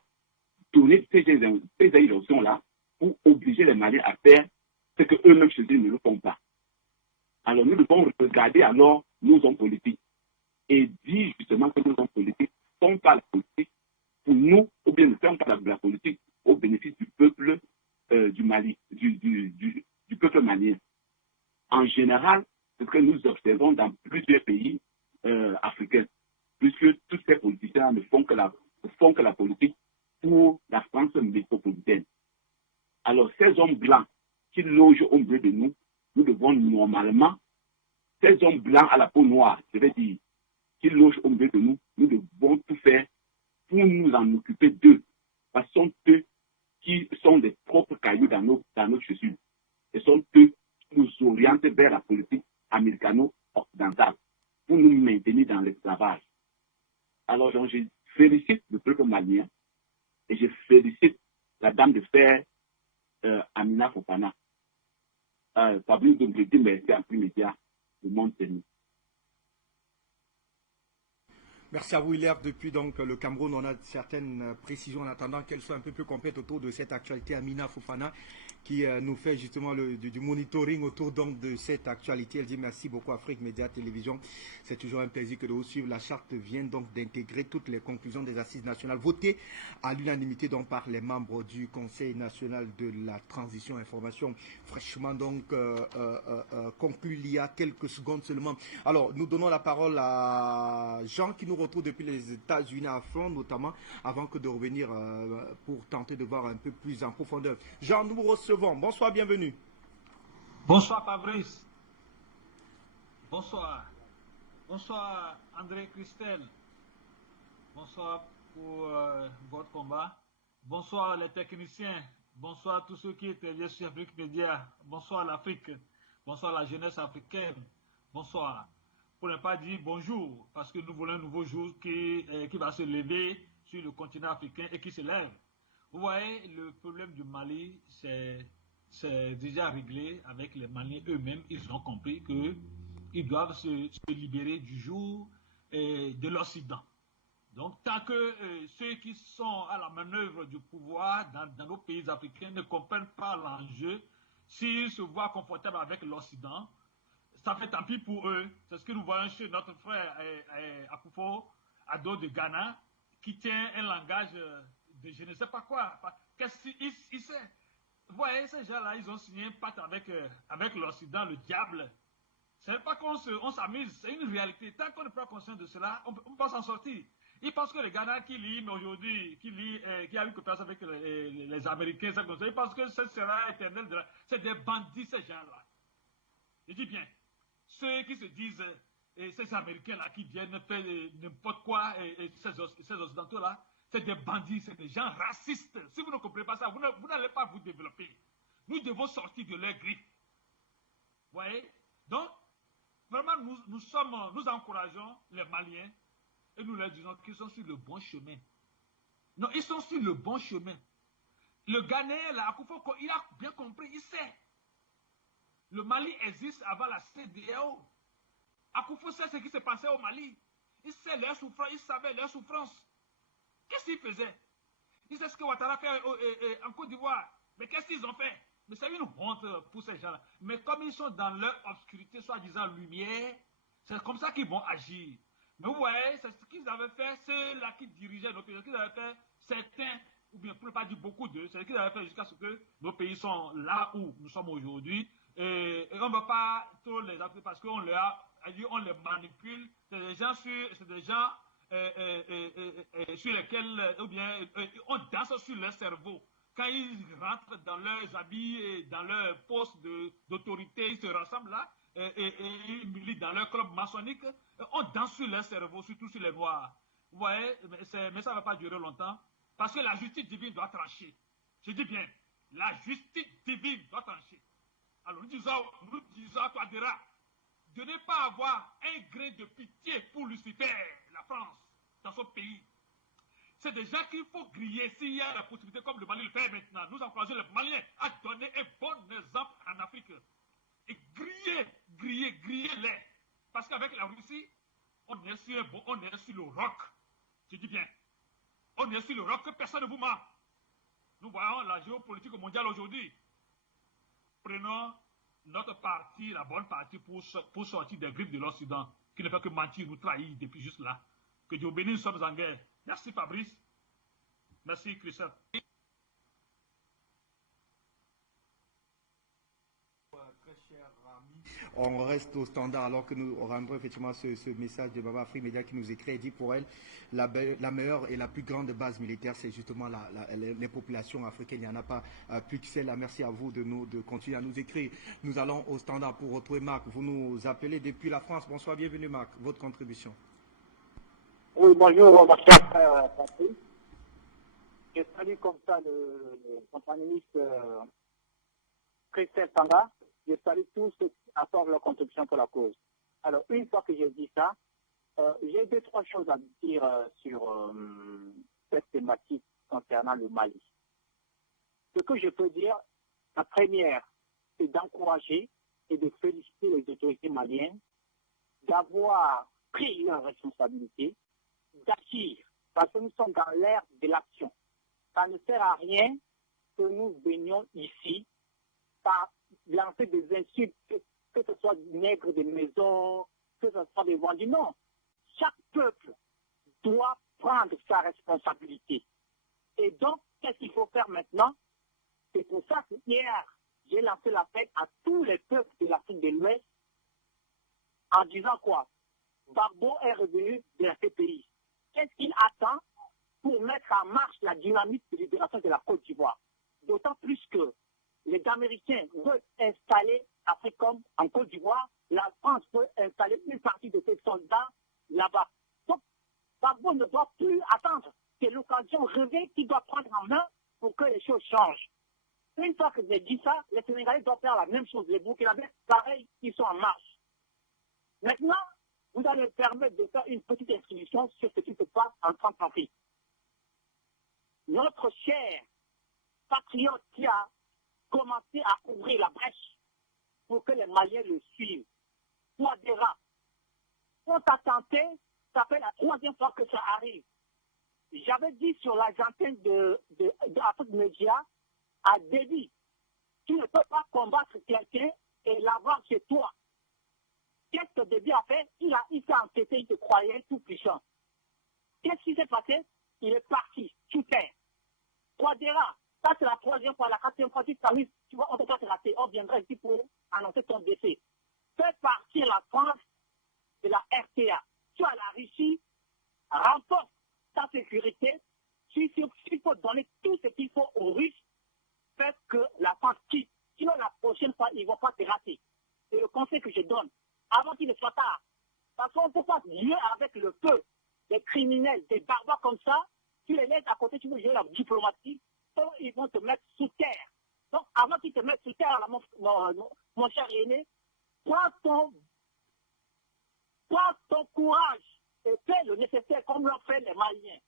donner ces injonctions-là pour obliger les Maliens à faire ce qu'eux-mêmes chez eux ne le font pas. Alors nous devons regarder alors nos hommes politiques et dire justement que nos hommes politiques ne font pas la politique pour nous, ou bien ne font pas la politique au bénéfice du peuple du Mali, du peuple malien. En général, c'est ce que nous observons dans plusieurs pays africains, puisque tous ces politiciens ne font que la politique pour la France métropolitaine. Alors, ces hommes blancs qui logent au milieu de nous, nous devons normalement, ces hommes blancs à la peau noire, je vais dire, qui logent au milieu de nous, nous devons tout faire pour nous en occuper d'eux, parce que ce sont eux qui sont des propres cailloux dans notre chaussure. Ce sont eux qui nous orientent vers la politique américano-occidentale pour nous maintenir dans l'esclavage. Alors, donc, je félicite le peuple malien et je félicite la dame de fer Amina Fofana. Fabrice, donc, je dis merci à plus média du monde tenu. Merci à vous, Hilaire. Depuis donc le Cameroun, on a certaines précisions en attendant qu'elles soient un peu plus complètes autour de cette actualité. Amina Fofana, qui nous fait justement du monitoring autour donc de cette actualité. Elle dit merci beaucoup Afrique Média Télévision. C'est toujours un plaisir que de vous suivre. La charte vient donc d'intégrer toutes les conclusions des assises nationales votées à l'unanimité donc par les membres du Conseil national de la transition information, fraîchement donc conclu il y a quelques secondes seulement. Alors, nous donnons la parole à Jean qui nous retrouve depuis les États-Unis à fond, notamment, avant que de revenir pour tenter de voir un peu plus en profondeur. Jean, nous vous recevons. Bonsoir, bienvenue. Bonsoir Fabrice. Bonsoir. Bonsoir André Christelle. Bonsoir pour votre combat. Bonsoir les techniciens. Bonsoir tous ceux qui étaient liés sur Afrique Média. Bonsoir l'Afrique. Bonsoir la jeunesse africaine. Bonsoir. Pour ne pas dire bonjour, parce que nous voulons un nouveau jour qui va se lever sur le continent africain et qui se lève. Vous voyez, le problème du Mali, c'est déjà réglé avec les Maliens eux-mêmes. Ils ont compris qu'ils doivent se libérer du joug de l'Occident. Donc, tant que ceux qui sont à la manœuvre du pouvoir dans nos pays africains ne comprennent pas l'enjeu, s'ils se voient confortables avec l'Occident, ça fait tant pis pour eux. C'est ce que nous voyons chez notre frère Akufo Addo de Ghana, qui tient un langage de je ne sais pas quoi. Qu'est-ce qu'il sait? Vous voyez, ces gens-là, ils ont signé un pacte avec l'Occident, le diable. Ce n'est pas qu'on s'amuse, c'est une réalité. Tant qu'on n'est pas conscient de cela, on ne peut pas s'en sortir. Ils pensent que les Ghana qui lient aujourd'hui, qui a eu contact avec les Américains, ils pensent que ce sera éternel. C'est des bandits, ces gens-là. Je dis bien, ceux qui se disent, ces Américains-là qui viennent faire n'importe quoi, ces Occidentaux-là, c'est des bandits, c'est des gens racistes. Si vous ne comprenez pas ça, vous n'allez pas vous développer. Nous devons sortir de leurs griffes. Vous voyez? Donc, vraiment, nous encourageons les Maliens et nous leur disons qu'ils sont sur le bon chemin. Non, ils sont sur le bon chemin. Le Ghanéen, là, Akufo, il a bien compris, il sait. Le Mali existe avant la CEDEAO. Akufo sait ce qui s'est passé au Mali. Il sait leur souffrance, il savait leur souffrance. Qu'est-ce qu'ils faisaient? Il sait ce que Ouattara fait en Côte d'Ivoire. Mais qu'est-ce qu'ils ont fait? Mais c'est une honte pour ces gens-là. Mais comme ils sont dans leur obscurité, soi-disant lumière, c'est comme ça qu'ils vont agir. Mais vous voyez, c'est ce qu'ils avaient fait, ceux-là qui dirigeaient nos pays, ce qu'ils avaient fait, certains, ou bien pour ne pas dire beaucoup d'eux, c'est ce qu'ils avaient fait jusqu'à ce que nos pays sont là où nous sommes aujourd'hui. Et on ne va pas trop les appeler parce qu'on on les manipule. C'est des gens sur lesquels, ou bien, on danse sur leur cerveau. Quand ils rentrent dans leurs habits et dans leur poste d'autorité, ils se rassemblent là, et ils militent dans leur club maçonnique, on danse sur leur cerveau, surtout sur les Noirs. Vous voyez, mais ça ne va pas durer longtemps, parce que la justice divine doit trancher. Je dis bien, la justice divine doit trancher. Alors nous disons à Touadéra de ne pas avoir un grain de pitié pour Lucifer, la France, dans son pays. C'est des gens qu'il faut griller s'il y a la possibilité, comme le Mali le fait maintenant. Nous encourageons les Maliens à donner un bon exemple en Afrique. Et griller-les. Parce qu'avec la Russie, on est sur le roc. Je dis bien, on est sur le roc que personne ne vous ment. Nous voyons la géopolitique mondiale aujourd'hui. Prenons notre partie, la bonne partie, pour sortir des griffes de l'Occident, qui ne fait que mentir, nous trahir depuis juste là. Que Dieu bénisse, nous sommes en guerre. Merci Fabrice. Merci Christophe. On reste au standard alors que nous rendrons effectivement ce message de Baba Afrique Média qui nous écrit et dit pour elle la meilleure et la plus grande base militaire c'est justement les populations africaines. Il n'y en a pas plus que celle-là. Merci à vous de continuer à nous écrire. Nous allons au standard pour retrouver Marc. Vous nous appelez depuis la France. Bonsoir, bienvenue Marc. Votre contribution. Oui, bonjour, mon cher Patrick. Je salue comme ça le ministre Christelle Panga. Je salue tous ceux qui apportent leur contribution pour la cause. Alors, une fois que j'ai dit ça, j'ai 2-3 choses à dire sur cette thématique concernant le Mali. Ce que je peux dire, la première, c'est d'encourager et de féliciter les autorités maliennes d'avoir pris leurs responsabilités, d'agir, parce que nous sommes dans l'ère de l'action. Ça ne sert à rien que nous venions ici par lancer des insultes, que ce soit des nègres des maisons, que ce soit des vendus. Non. Chaque peuple doit prendre sa responsabilité. Et donc, qu'est-ce qu'il faut faire maintenant? C'est pour ça que hier, j'ai lancé l'appel à tous les peuples de l'Afrique de l'Ouest en disant quoi? Gbagbo est revenu de ce pays. Qu'est-ce qu'il attend pour mettre en marche la dynamique de libération de la Côte d'Ivoire? D'autant plus que les Américains veulent installer Africom en Côte d'Ivoire, la France veut installer une partie de ses soldats là-bas. Donc, Gbagbo ne doit plus attendre. C'est l'occasion rêvée qu'il doit prendre en main pour que les choses changent. Une fois que j'ai dit ça, les Sénégalais doivent faire la même chose. Les Burkinabés, pareil, ils sont en marche. Maintenant, vous allez me permettre de faire une petite introduction sur ce qui se passe en Centrafrique. Notre cher patriote qui a commencé à ouvrir la brèche pour que les Maliens le suivent, Touadéra, on t'a tenté, ça fait la 3e fois que ça arrive. J'avais dit sur l'Argentine d'Afrique Média à Déby, tu ne peux pas combattre quelqu'un et l'avoir chez toi. Qu'est-ce que Déby a fait? Il s'est entêté, il se croyait tout puissant. Qu'est-ce qui s'est passé? Il est parti, sous terre. Touadéra, ça c'est la 3e fois, la 4e fois, tu vois, on ne peut pas te rater. On viendra ici pour annoncer ton décès. Fais partir la France de la RTA. Tu as la Russie, renforce ta sécurité. Il faut donner tout ce qu'il faut aux Russes. Fait que la France quitte. Sinon, la prochaine fois, ils ne vont pas te rater. C'est le conseil que je donne. Avant qu'il ne soit tard. Parce qu'on ne peut pas jouer avec le feu. Des criminels, des barbares comme ça, tu les laisses à côté, tu veux jouer la diplomatie, ils vont te mettre sous terre. Donc, avant qu'ils te mettent sous terre, là, mon cher aîné, prends ton courage et fais le nécessaire comme l'ont fait les Maliens.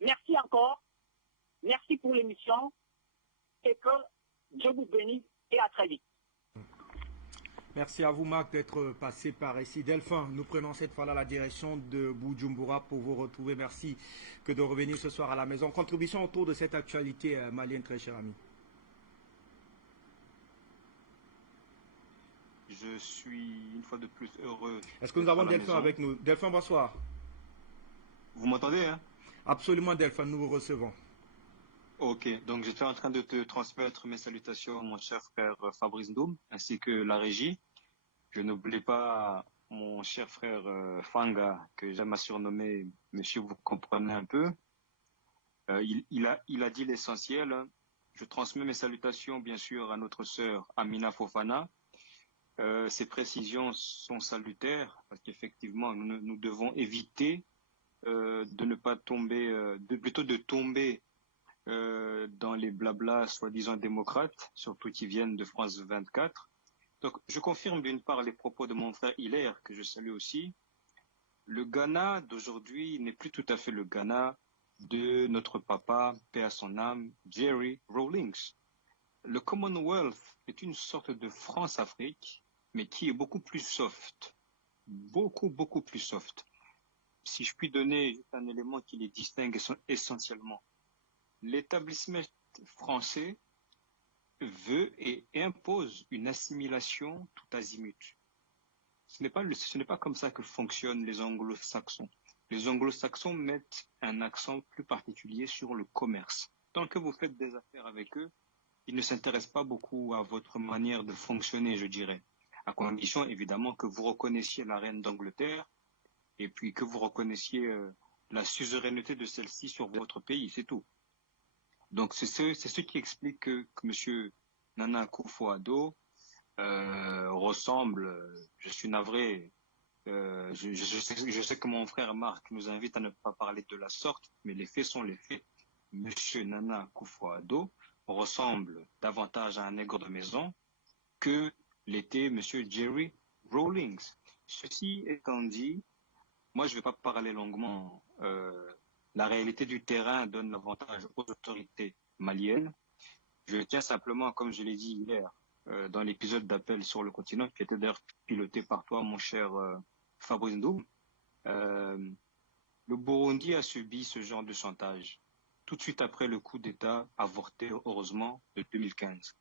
Merci encore. Merci pour l'émission. Et que Dieu vous bénisse et à très vite. Merci à vous, Marc, d'être passé par ici. Delphin, nous prenons cette fois-là la direction de Bujumbura pour vous retrouver. Merci que de revenir ce soir à la maison. Contribution autour de cette actualité malienne, très cher ami. Je suis une fois de plus heureux. Est-ce que nous avons Delphin avec nous? Delphin, bonsoir. Vous m'entendez, hein? Absolument, Delphin, nous vous recevons. Ok, donc j'étais en train de te transmettre mes salutations, mon cher frère Fabrice Ndoum, ainsi que la régie. Je n'oublie pas mon cher frère Fanga, que j'aime à surnommer Monsieur, vous comprenez un peu. Il a dit l'essentiel. Je transmets mes salutations, bien sûr, à notre sœur Amina Fofana. Ces précisions sont salutaires, parce qu'effectivement, nous devons éviter de ne pas tomber, plutôt de tomber dans les blablas soi-disant démocrates, surtout qui viennent de France 24. Donc, je confirme d'une part les propos de mon frère Hilaire, que je salue aussi. Le Ghana d'aujourd'hui n'est plus tout à fait le Ghana de notre papa, paix à son âme, Jerry Rawlings. Le Commonwealth est une sorte de France-Afrique, mais qui est beaucoup plus soft. Beaucoup, beaucoup plus soft. Si je puis donner juste un élément qui les distingue essentiellement. L'établissement français veut et impose une assimilation tout azimut. Ce n'est pas comme ça que fonctionnent les anglo-saxons. Les anglo-saxons mettent un accent plus particulier sur le commerce. Tant que vous faites des affaires avec eux, ils ne s'intéressent pas beaucoup à votre manière de fonctionner, je dirais. À condition, évidemment, que vous reconnaissiez la reine d'Angleterre et puis que vous reconnaissiez la suzeraineté de celle-ci sur votre pays, c'est tout. Donc, c'est ce qui explique que M. Nana Akufo-Addo ressemble, je suis navré, je sais que mon frère Marc nous invite à ne pas parler de la sorte, mais les faits sont les faits. M. Nana Akufo-Addo ressemble davantage à un nègre de maison que l'était M. Jerry Rawlings. Ceci étant dit, moi je ne vais pas parler longuement. La réalité du terrain donne l'avantage aux autorités maliennes. Je tiens simplement, comme je l'ai dit hier, dans l'épisode d'appel sur le continent, qui était d'ailleurs piloté par toi, mon cher Fabrice Ndoum, le Burundi a subi ce genre de chantage tout de suite après le coup d'État avorté, heureusement, de 2015.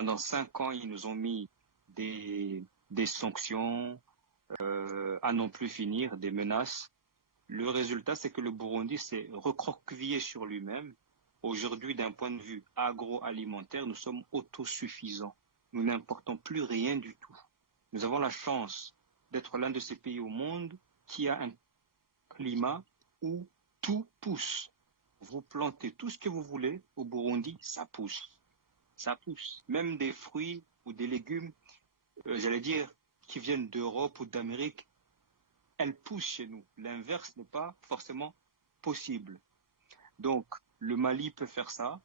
Pendant 5 ans, ils nous ont mis des sanctions à non plus finir, des menaces. Le résultat, c'est que le Burundi s'est recroquevillé sur lui-même. Aujourd'hui, d'un point de vue agroalimentaire, nous sommes autosuffisants. Nous n'importons plus rien du tout. Nous avons la chance d'être l'un de ces pays au monde qui a un climat où tout pousse. Vous plantez tout ce que vous voulez au Burundi, ça pousse. Ça pousse. Même des fruits ou des légumes, j'allais dire, qui viennent d'Europe ou d'Amérique, elles poussent chez nous. L'inverse n'est pas forcément possible. Donc, le Mali peut faire ça.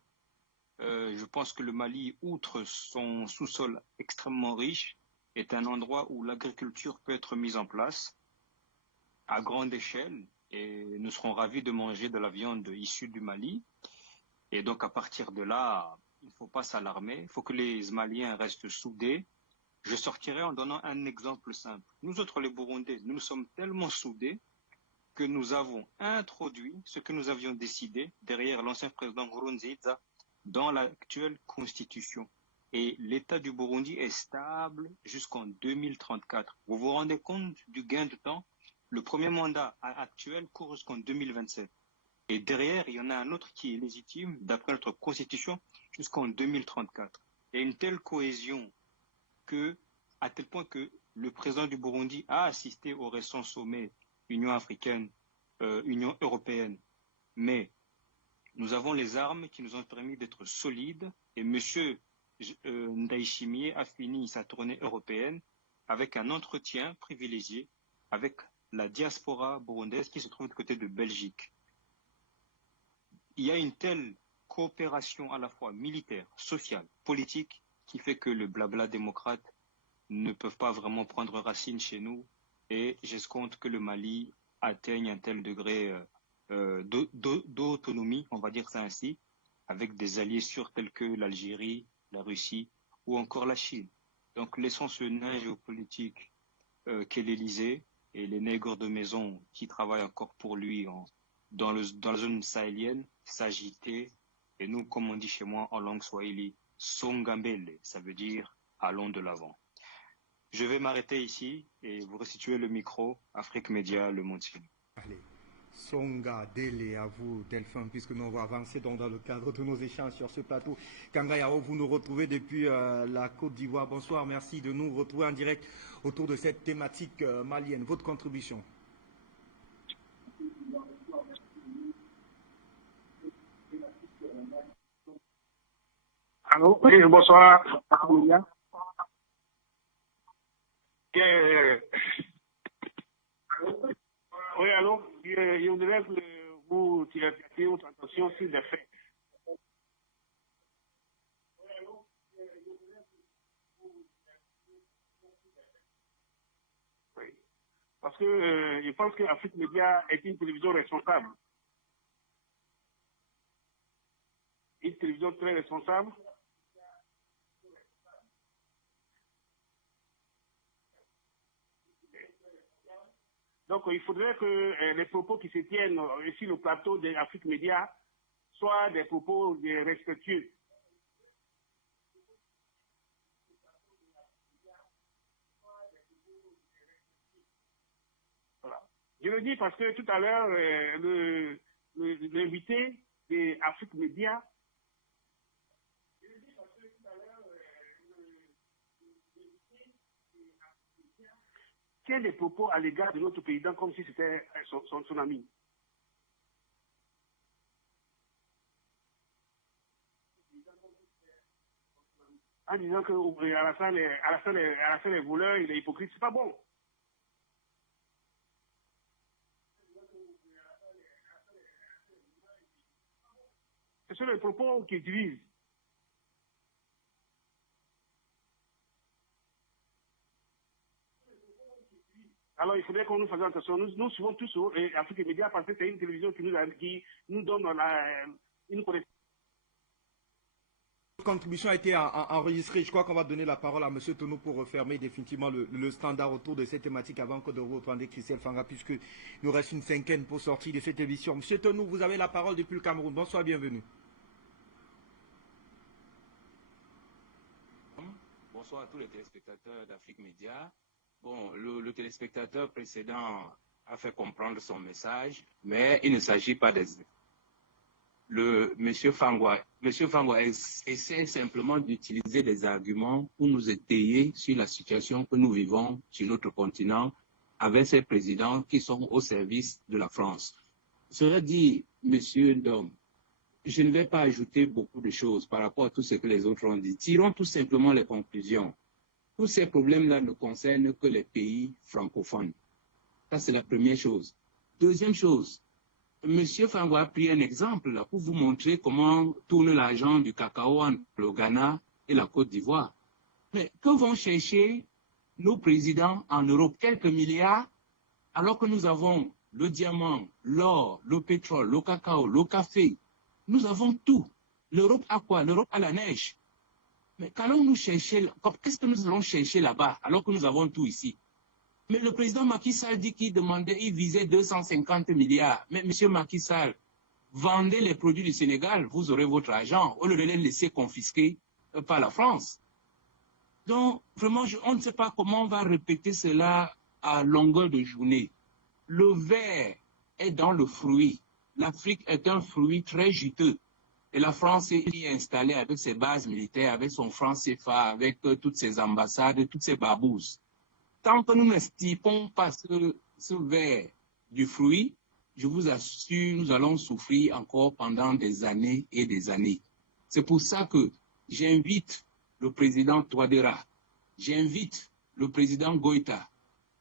Je pense que le Mali, outre son sous-sol extrêmement riche, est un endroit où l'agriculture peut être mise en place à grande échelle et nous serons ravis de manger de la viande issue du Mali. Et donc, à partir de là, il ne faut pas s'alarmer. Il faut que les Maliens restent soudés. Je sortirai en donnant un exemple simple. Nous autres, les Burundais, nous sommes tellement soudés que nous avons introduit ce que nous avions décidé derrière l'ancien président Nkurunziza dans l'actuelle constitution. Et l'État du Burundi est stable jusqu'en 2034. Vous vous rendez compte du gain de temps? Le premier mandat actuel court jusqu'en 2027. Et derrière, il y en a un autre qui est légitime, d'après notre constitution, jusqu'en 2034. Et une telle cohésion à tel point que le président du Burundi a assisté au récent sommet Union africaine, Union européenne. Mais nous avons les armes qui nous ont permis d'être solides et M. Ndayishimiye a fini sa tournée européenne avec un entretien privilégié avec la diaspora burundaise qui se trouve du côté de Belgique. Il y a une telle coopération à la fois militaire, sociale, politique qui fait que le blabla démocrate ne peuvent pas vraiment prendre racine chez nous et j'escompte que le Mali atteigne un tel degré d'autonomie, on va dire ça ainsi, avec des alliés sûrs tels que l'Algérie, la Russie ou encore la Chine. Donc laissons ce nain géopolitique qu'est l'Élysée et les nègres de maison qui travaillent encore pour lui dans la zone sahélienne s'agiter et nous, comme on dit chez moi en langue swahili, Songambele, ça veut dire allons de l'avant. Je vais m'arrêter ici et vous restituer le micro, Afrique Média, le monde ciné. Allez, Songa Dele à vous, Delphin, puisque nous allons avancer dans le cadre de nos échanges sur ce plateau. Kangayao, vous nous retrouvez depuis la Côte d'Ivoire. Bonsoir, merci de nous retrouver en direct autour de cette thématique malienne. Votre contribution? Allô, oui, bonsoir. Oui, allô, je voudrais que vous attirez votre attention sur les faits. Oui. Parce que je pense que Afrique Média est une télévision responsable. Une télévision très responsable. Donc, il faudrait que les propos qui se tiennent sur le plateau d'Afrique Média soient des propos respectueux. Voilà. Je le dis parce que tout à l'heure, l'invité d'Afrique Média tient des propos à l'égard de notre président comme si c'était son ami. En disant que Alassane est voleur, il est hypocrite, c'est pas bon. Ce sont les propos qui divisent. Alors, il faudrait qu'on nous fasse attention. Nous suivons tous Afrique Média parce que c'est une télévision qui nous donne une connaissance. Votre contribution a été enregistrée. Je crois qu'on va donner la parole à M. Tono pour refermer définitivement le standard autour de cette thématique avant que de reprendre Christelle Fanga, puisqu'il nous reste une cinquaine pour sortir de cette émission. M. Tono, vous avez la parole depuis le Cameroun. Bonsoir, bienvenue. bonsoir à tous les téléspectateurs d'Afrique Média. Bon, le téléspectateur précédent a fait comprendre son message, mais il ne s'agit pas des... Monsieur Fangwa essaie simplement d'utiliser des arguments pour nous étayer sur la situation que nous vivons sur notre continent avec ces présidents qui sont au service de la France. Cela dit, Monsieur Ndom, je ne vais pas ajouter beaucoup de choses par rapport à tout ce que les autres ont dit. Tirons tout simplement les conclusions. Tous ces problèmes-là ne concernent que les pays francophones. Ça, c'est la première chose. Deuxième chose, Monsieur Fangwa a pris un exemple là, pour vous montrer comment tourne l'argent du cacao entre le Ghana et la Côte d'Ivoire. Mais que vont chercher nos présidents en Europe? Quelques milliards, alors que nous avons le diamant, l'or, le pétrole, le cacao, le café. Nous avons tout. L'Europe a quoi? L'Europe a la neige. Mais qu'allons-nous chercher? Qu'est-ce que nous allons chercher là-bas alors que nous avons tout ici? Mais le président Macky Sall dit qu'il demandait, il visait 250 milliards. Mais M. Macky Sall, vendez les produits du Sénégal, vous aurez votre argent, au lieu de les laisser confisquer par la France. Donc, vraiment, on ne sait pas comment on va répéter cela à longueur de journée. Le verre est dans le fruit. L'Afrique est un fruit très juteux. Et la France est installée avec ses bases militaires, avec son franc CFA, avec toutes ses ambassades, toutes ses babouses. Tant que nous ne stipons pas ce verre du fruit, je vous assure, nous allons souffrir encore pendant des années et des années. C'est pour ça que j'invite le président Touadéra, j'invite le président Goïta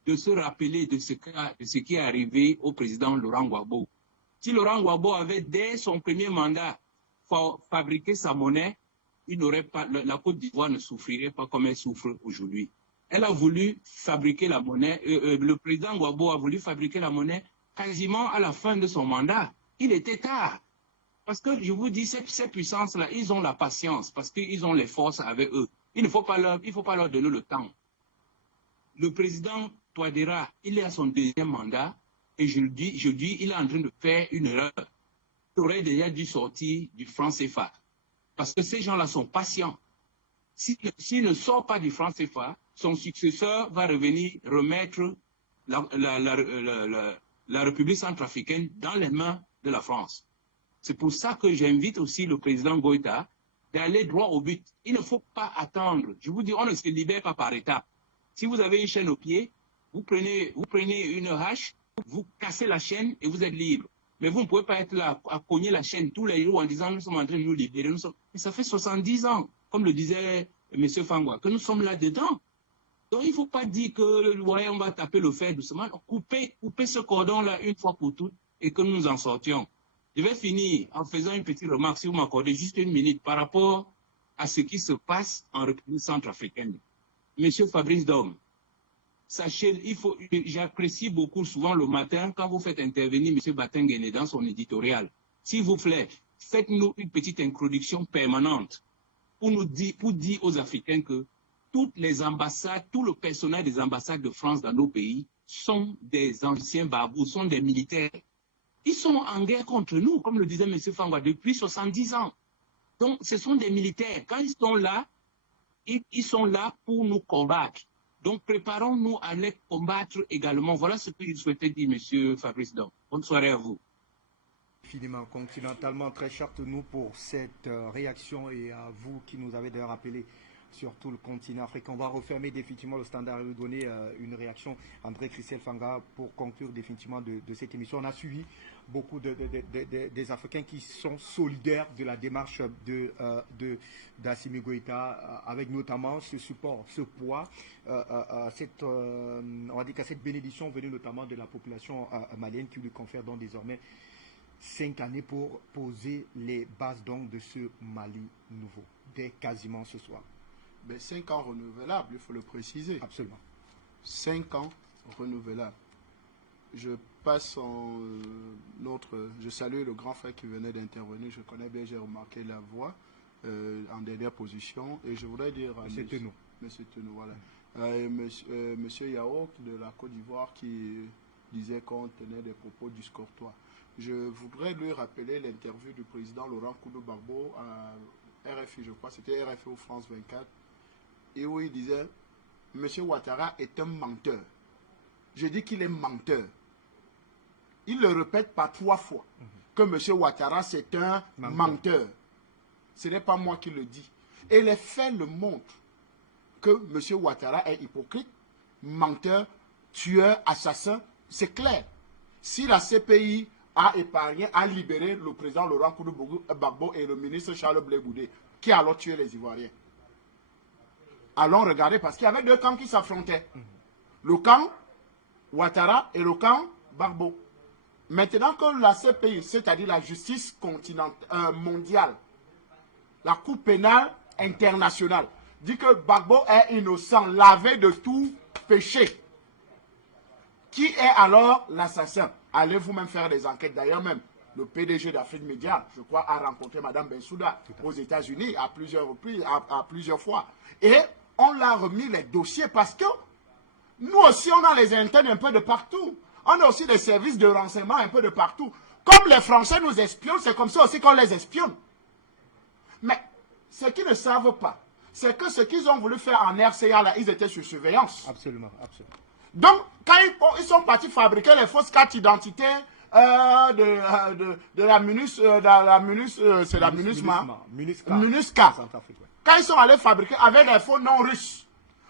de se rappeler de ce qui est arrivé au président Laurent Gbagbo. Si Laurent Gbagbo avait, dès son premier mandat, fabriqué sa monnaie, la Côte d'Ivoire ne souffrirait pas comme elle souffre aujourd'hui. Elle a voulu fabriquer la monnaie, le président Gbagbo a voulu fabriquer la monnaie quasiment à la fin de son mandat. Il était tard. Parce que je vous dis, ces puissances-là, ils ont la patience, parce qu'ils ont les forces avec eux. Il ne faut pas leur donner le temps. Le président Touadéra, il est à son deuxième mandat, et je dis, il est en train de faire une erreur. Il aurait déjà dû sortir du franc CFA. Parce que ces gens-là sont patients. S'il ne sort pas du franc CFA, son successeur va revenir remettre la République centrafricaine dans les mains de la France. C'est pour ça que j'invite aussi le président Goïta d'aller droit au but. Il ne faut pas attendre. Je vous dis, on ne se libère pas par étapes. Si vous avez une chaîne au pied, vous prenez une hache, vous cassez la chaîne et vous êtes libre. Mais vous ne pouvez pas être là à cogner la chaîne tous les jours en disant nous sommes en train de nous libérer. Mais ça fait 70 ans, comme le disait M. Fangwa, que nous sommes là-dedans. Donc il ne faut pas dire que ouais, on va taper le fer doucement. Coupez ce cordon-là une fois pour toutes et que nous en sortions. Je vais finir en faisant une petite remarque, si vous m'accordez juste une minute, par rapport à ce qui se passe en République centrafricaine. Monsieur Fabrice Dom, sachez, j'apprécie beaucoup souvent le matin quand vous faites intervenir M. Batengene dans son éditorial. S'il vous plaît, faites-nous une petite introduction permanente pour dire aux Africains que toutes les ambassades, tout le personnel des ambassades de France dans nos pays sont des anciens babous, sont des militaires. Ils sont en guerre contre nous, comme le disait M. Fangwa, depuis 70 ans. Donc, ce sont des militaires. Quand ils sont là, ils sont là pour nous combattre. Donc, préparons-nous à les combattre également. Voilà ce que je souhaitais dire, M. Fabrice Dom. Bonne soirée à vous. Infiniment, continentalement, très cher à nous pour cette réaction et à vous qui nous avez d'ailleurs appelé sur tout le continent africain. On va refermer définitivement le standard et vous donner une réaction, André Christelle Fanga, pour conclure définitivement de cette émission. On a suivi beaucoup des Africains qui sont solidaires de la démarche d'Assimi Goïta, avec notamment ce support, ce poids, on va dire que cette bénédiction venue notamment de la population malienne qui lui confère donc désormais 5 années pour poser les bases donc de ce Mali nouveau, dès quasiment ce soir. Mais 5 ans renouvelables, il faut le préciser. Absolument. 5 ans renouvelables. Je passe je salue le grand frère qui venait d'intervenir. Je connais bien, j'ai remarqué la voix en dernière position. Et je voudrais dire à Monsieur Tenou. Monsieur Tenou, voilà. Monsieur Yao de la Côte d'Ivoire qui disait qu'on tenait des propos discourtois. Je voudrais lui rappeler l'interview du président Laurent Gbagbo à RFI, je crois, c'était RFI ou France 24, et où il disait M. Ouattara est un menteur. Je dis qu'il est menteur. Il le répète par 3 fois que M. Ouattara c'est un menteur. Ce n'est pas moi qui le dis. Et les faits le montrent que M. Ouattara est hypocrite, menteur, tueur, assassin. C'est clair. Si la CPI a épargné, a libéré le président Laurent Gbagbo et le ministre Charles Blé Goudé, qui a alors tué les Ivoiriens. Allons regarder, parce qu'il y avait 2 camps qui s'affrontaient. Le camp Ouattara et le camp Gbagbo. Maintenant que la CPI, c'est-à-dire la justice mondiale, la Cour pénale internationale, dit que Gbagbo est innocent, lavé de tout péché. Qui est alors l'assassin? Allez vous-même faire des enquêtes. D'ailleurs même, le PDG d'Afrique Média, je crois, a rencontré Mme Bensouda aux États-Unis à plusieurs reprises, à plusieurs fois. Et on l'a remis les dossiers parce que nous aussi, on a les internes un peu de partout. On a aussi des services de renseignement un peu de partout. Comme les Français nous espionnent, c'est comme ça aussi qu'on les espionne. Mais ce qu'ils ne savent pas, c'est que ce qu'ils ont voulu faire en RCA, là, ils étaient sur surveillance. Absolument, absolument. Donc, quand ils sont partis fabriquer les fausses cartes d'identité de la MINUSCA. C'est la MINUSCA. Quand ils sont allés fabriquer avec les faux noms russes,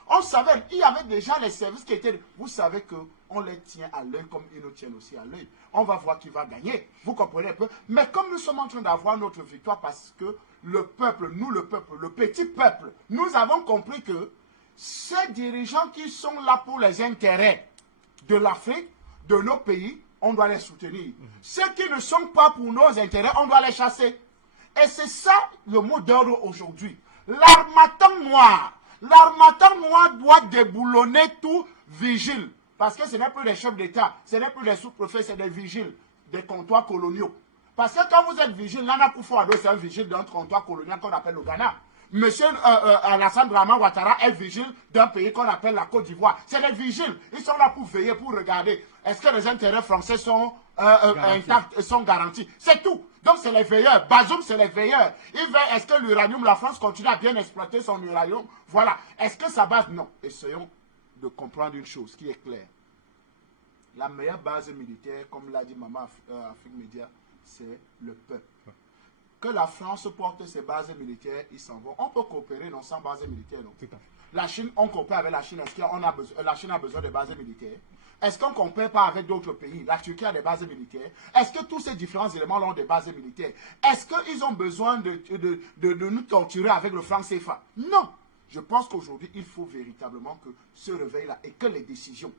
on savait, il y avait déjà les services qui étaient... Vous savez qu'on les tient à l'œil comme ils nous tiennent aussi à l'œil. On va voir qui va gagner. Vous comprenez un peu? Mais comme nous sommes en train d'avoir notre victoire parce que le peuple, nous le peuple, le petit peuple, nous avons compris que ces dirigeants qui sont là pour les intérêts de l'Afrique, de nos pays, on doit les soutenir. Ceux qui ne sont pas pour nos intérêts, on doit les chasser. Et c'est ça le mot d'ordre aujourd'hui. L'harmattan noir. L'harmattan noir doit déboulonner tout vigile. Parce que ce n'est plus des chefs d'État, ce n'est plus des sous-préfets, c'est des vigiles, des comptoirs coloniaux. Parce que quand vous êtes vigile, Nana Akufo-Addo, c'est un vigile d'un comptoir colonial qu'on appelle le Ghana. Monsieur Alassane Draman Ouattara est vigile d'un pays qu'on appelle la Côte d'Ivoire. C'est des vigiles. Ils sont là pour veiller, pour regarder. Est-ce que les intérêts français sont intacts, sont garantis? C'est tout. Donc c'est les veilleurs. Bazoum, c'est les veilleurs. Il veut, est-ce que l'uranium, la France continue à bien exploiter son uranium? Voilà. Est-ce que ça base? Non. Essayons de comprendre une chose qui est claire. La meilleure base militaire, comme l'a dit Maman Afrique Média, c'est le peuple. Que la France porte ses bases militaires, ils s'en vont. On peut coopérer non, sans base militaire. Non. La Chine, on coopère avec la Chine. Est-ce qu'on a besoin, la Chine a besoin de bases militaires? Est-ce qu'on ne coopère pas avec d'autres pays? La Turquie a des bases militaires. Est-ce que tous ces différents éléments ont des bases militaires? Est-ce qu'ils ont besoin de nous torturer avec le franc CFA? Non. Je pense qu'aujourd'hui, il faut véritablement que ce réveil-là et que les décisions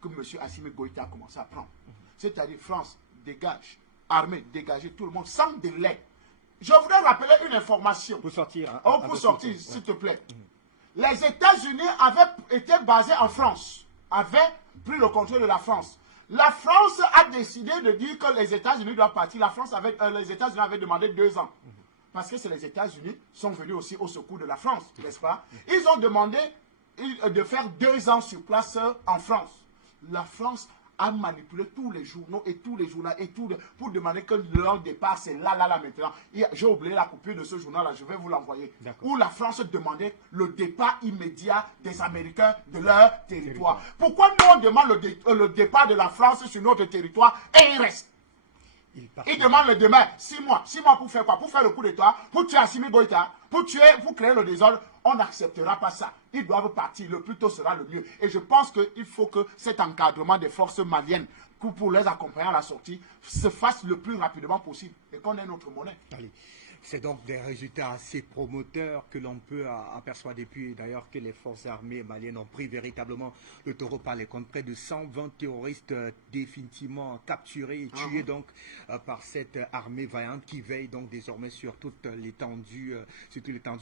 que M. Assimi Goïta a commencé à prendre, c'est-à-dire France, dégage, armée, dégagez tout le monde sans délai. Je voudrais rappeler une information. Pour sortir. Hein, pour sortir, s'il te plaît. Les États-Unis avaient été basés en France, avaient pris le contrôle de la France. La France a décidé de dire que les États-Unis doivent partir. Les États-Unis avaient demandé 2 ans. Parce que c'est les États-Unis qui sont venus aussi au secours de la France, n'est-ce pas? Ils ont demandé de faire 2 ans sur place en France. La France a manipulé tous les journaux et tous les journaux et tout pour demander que leur départ, c'est là maintenant. J'ai oublié la coupure de ce journal-là, je vais vous l'envoyer. Où la France demandait le départ immédiat des Américains de leur territoire. Pourquoi nous on demande le départ de la France sur notre territoire et il reste? Il demande le demain 6 mois. 6 mois pour faire quoi? Pour faire le coup d'État, pour tuer Assimi Goïta, pour créer le désordre. On n'acceptera pas ça. Ils doivent partir. Le plus tôt sera le mieux. Et je pense qu'il faut que cet encadrement des forces maliennes pour les accompagner à la sortie se fasse le plus rapidement possible et qu'on ait notre monnaie. Allez. C'est donc des résultats assez promoteurs que l'on peut apercevoir depuis d'ailleurs que les forces armées maliennes ont pris véritablement le taureau par les cornes. Près de 120 terroristes définitivement capturés et tués donc par cette armée vaillante qui veille donc désormais sur toute l'étendue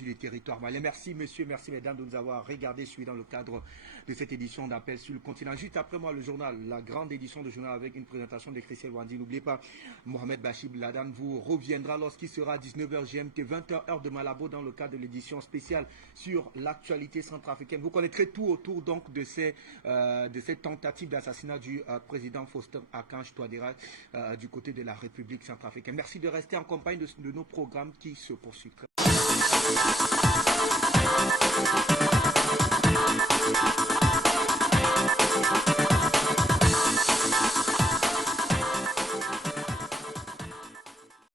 des territoires maliens. Merci messieurs, merci mesdames de nous avoir regardé suivi dans le cadre de cette édition d'Appel sur le continent. Juste après moi le journal, la grande édition du journal avec une présentation de Christelle Wandi. N'oubliez pas, Mohamed Bachib Ladan vous reviendra lorsqu'il sera 19h 19h GMT, 20h heure de Malabo dans le cadre de l'édition spéciale sur l'actualité centrafricaine. Vous connaîtrez tout autour donc de cette tentative d'assassinat du président Faustin Archange Touadéra du côté de la République centrafricaine. Merci de rester en compagnie de nos programmes qui se poursuivent.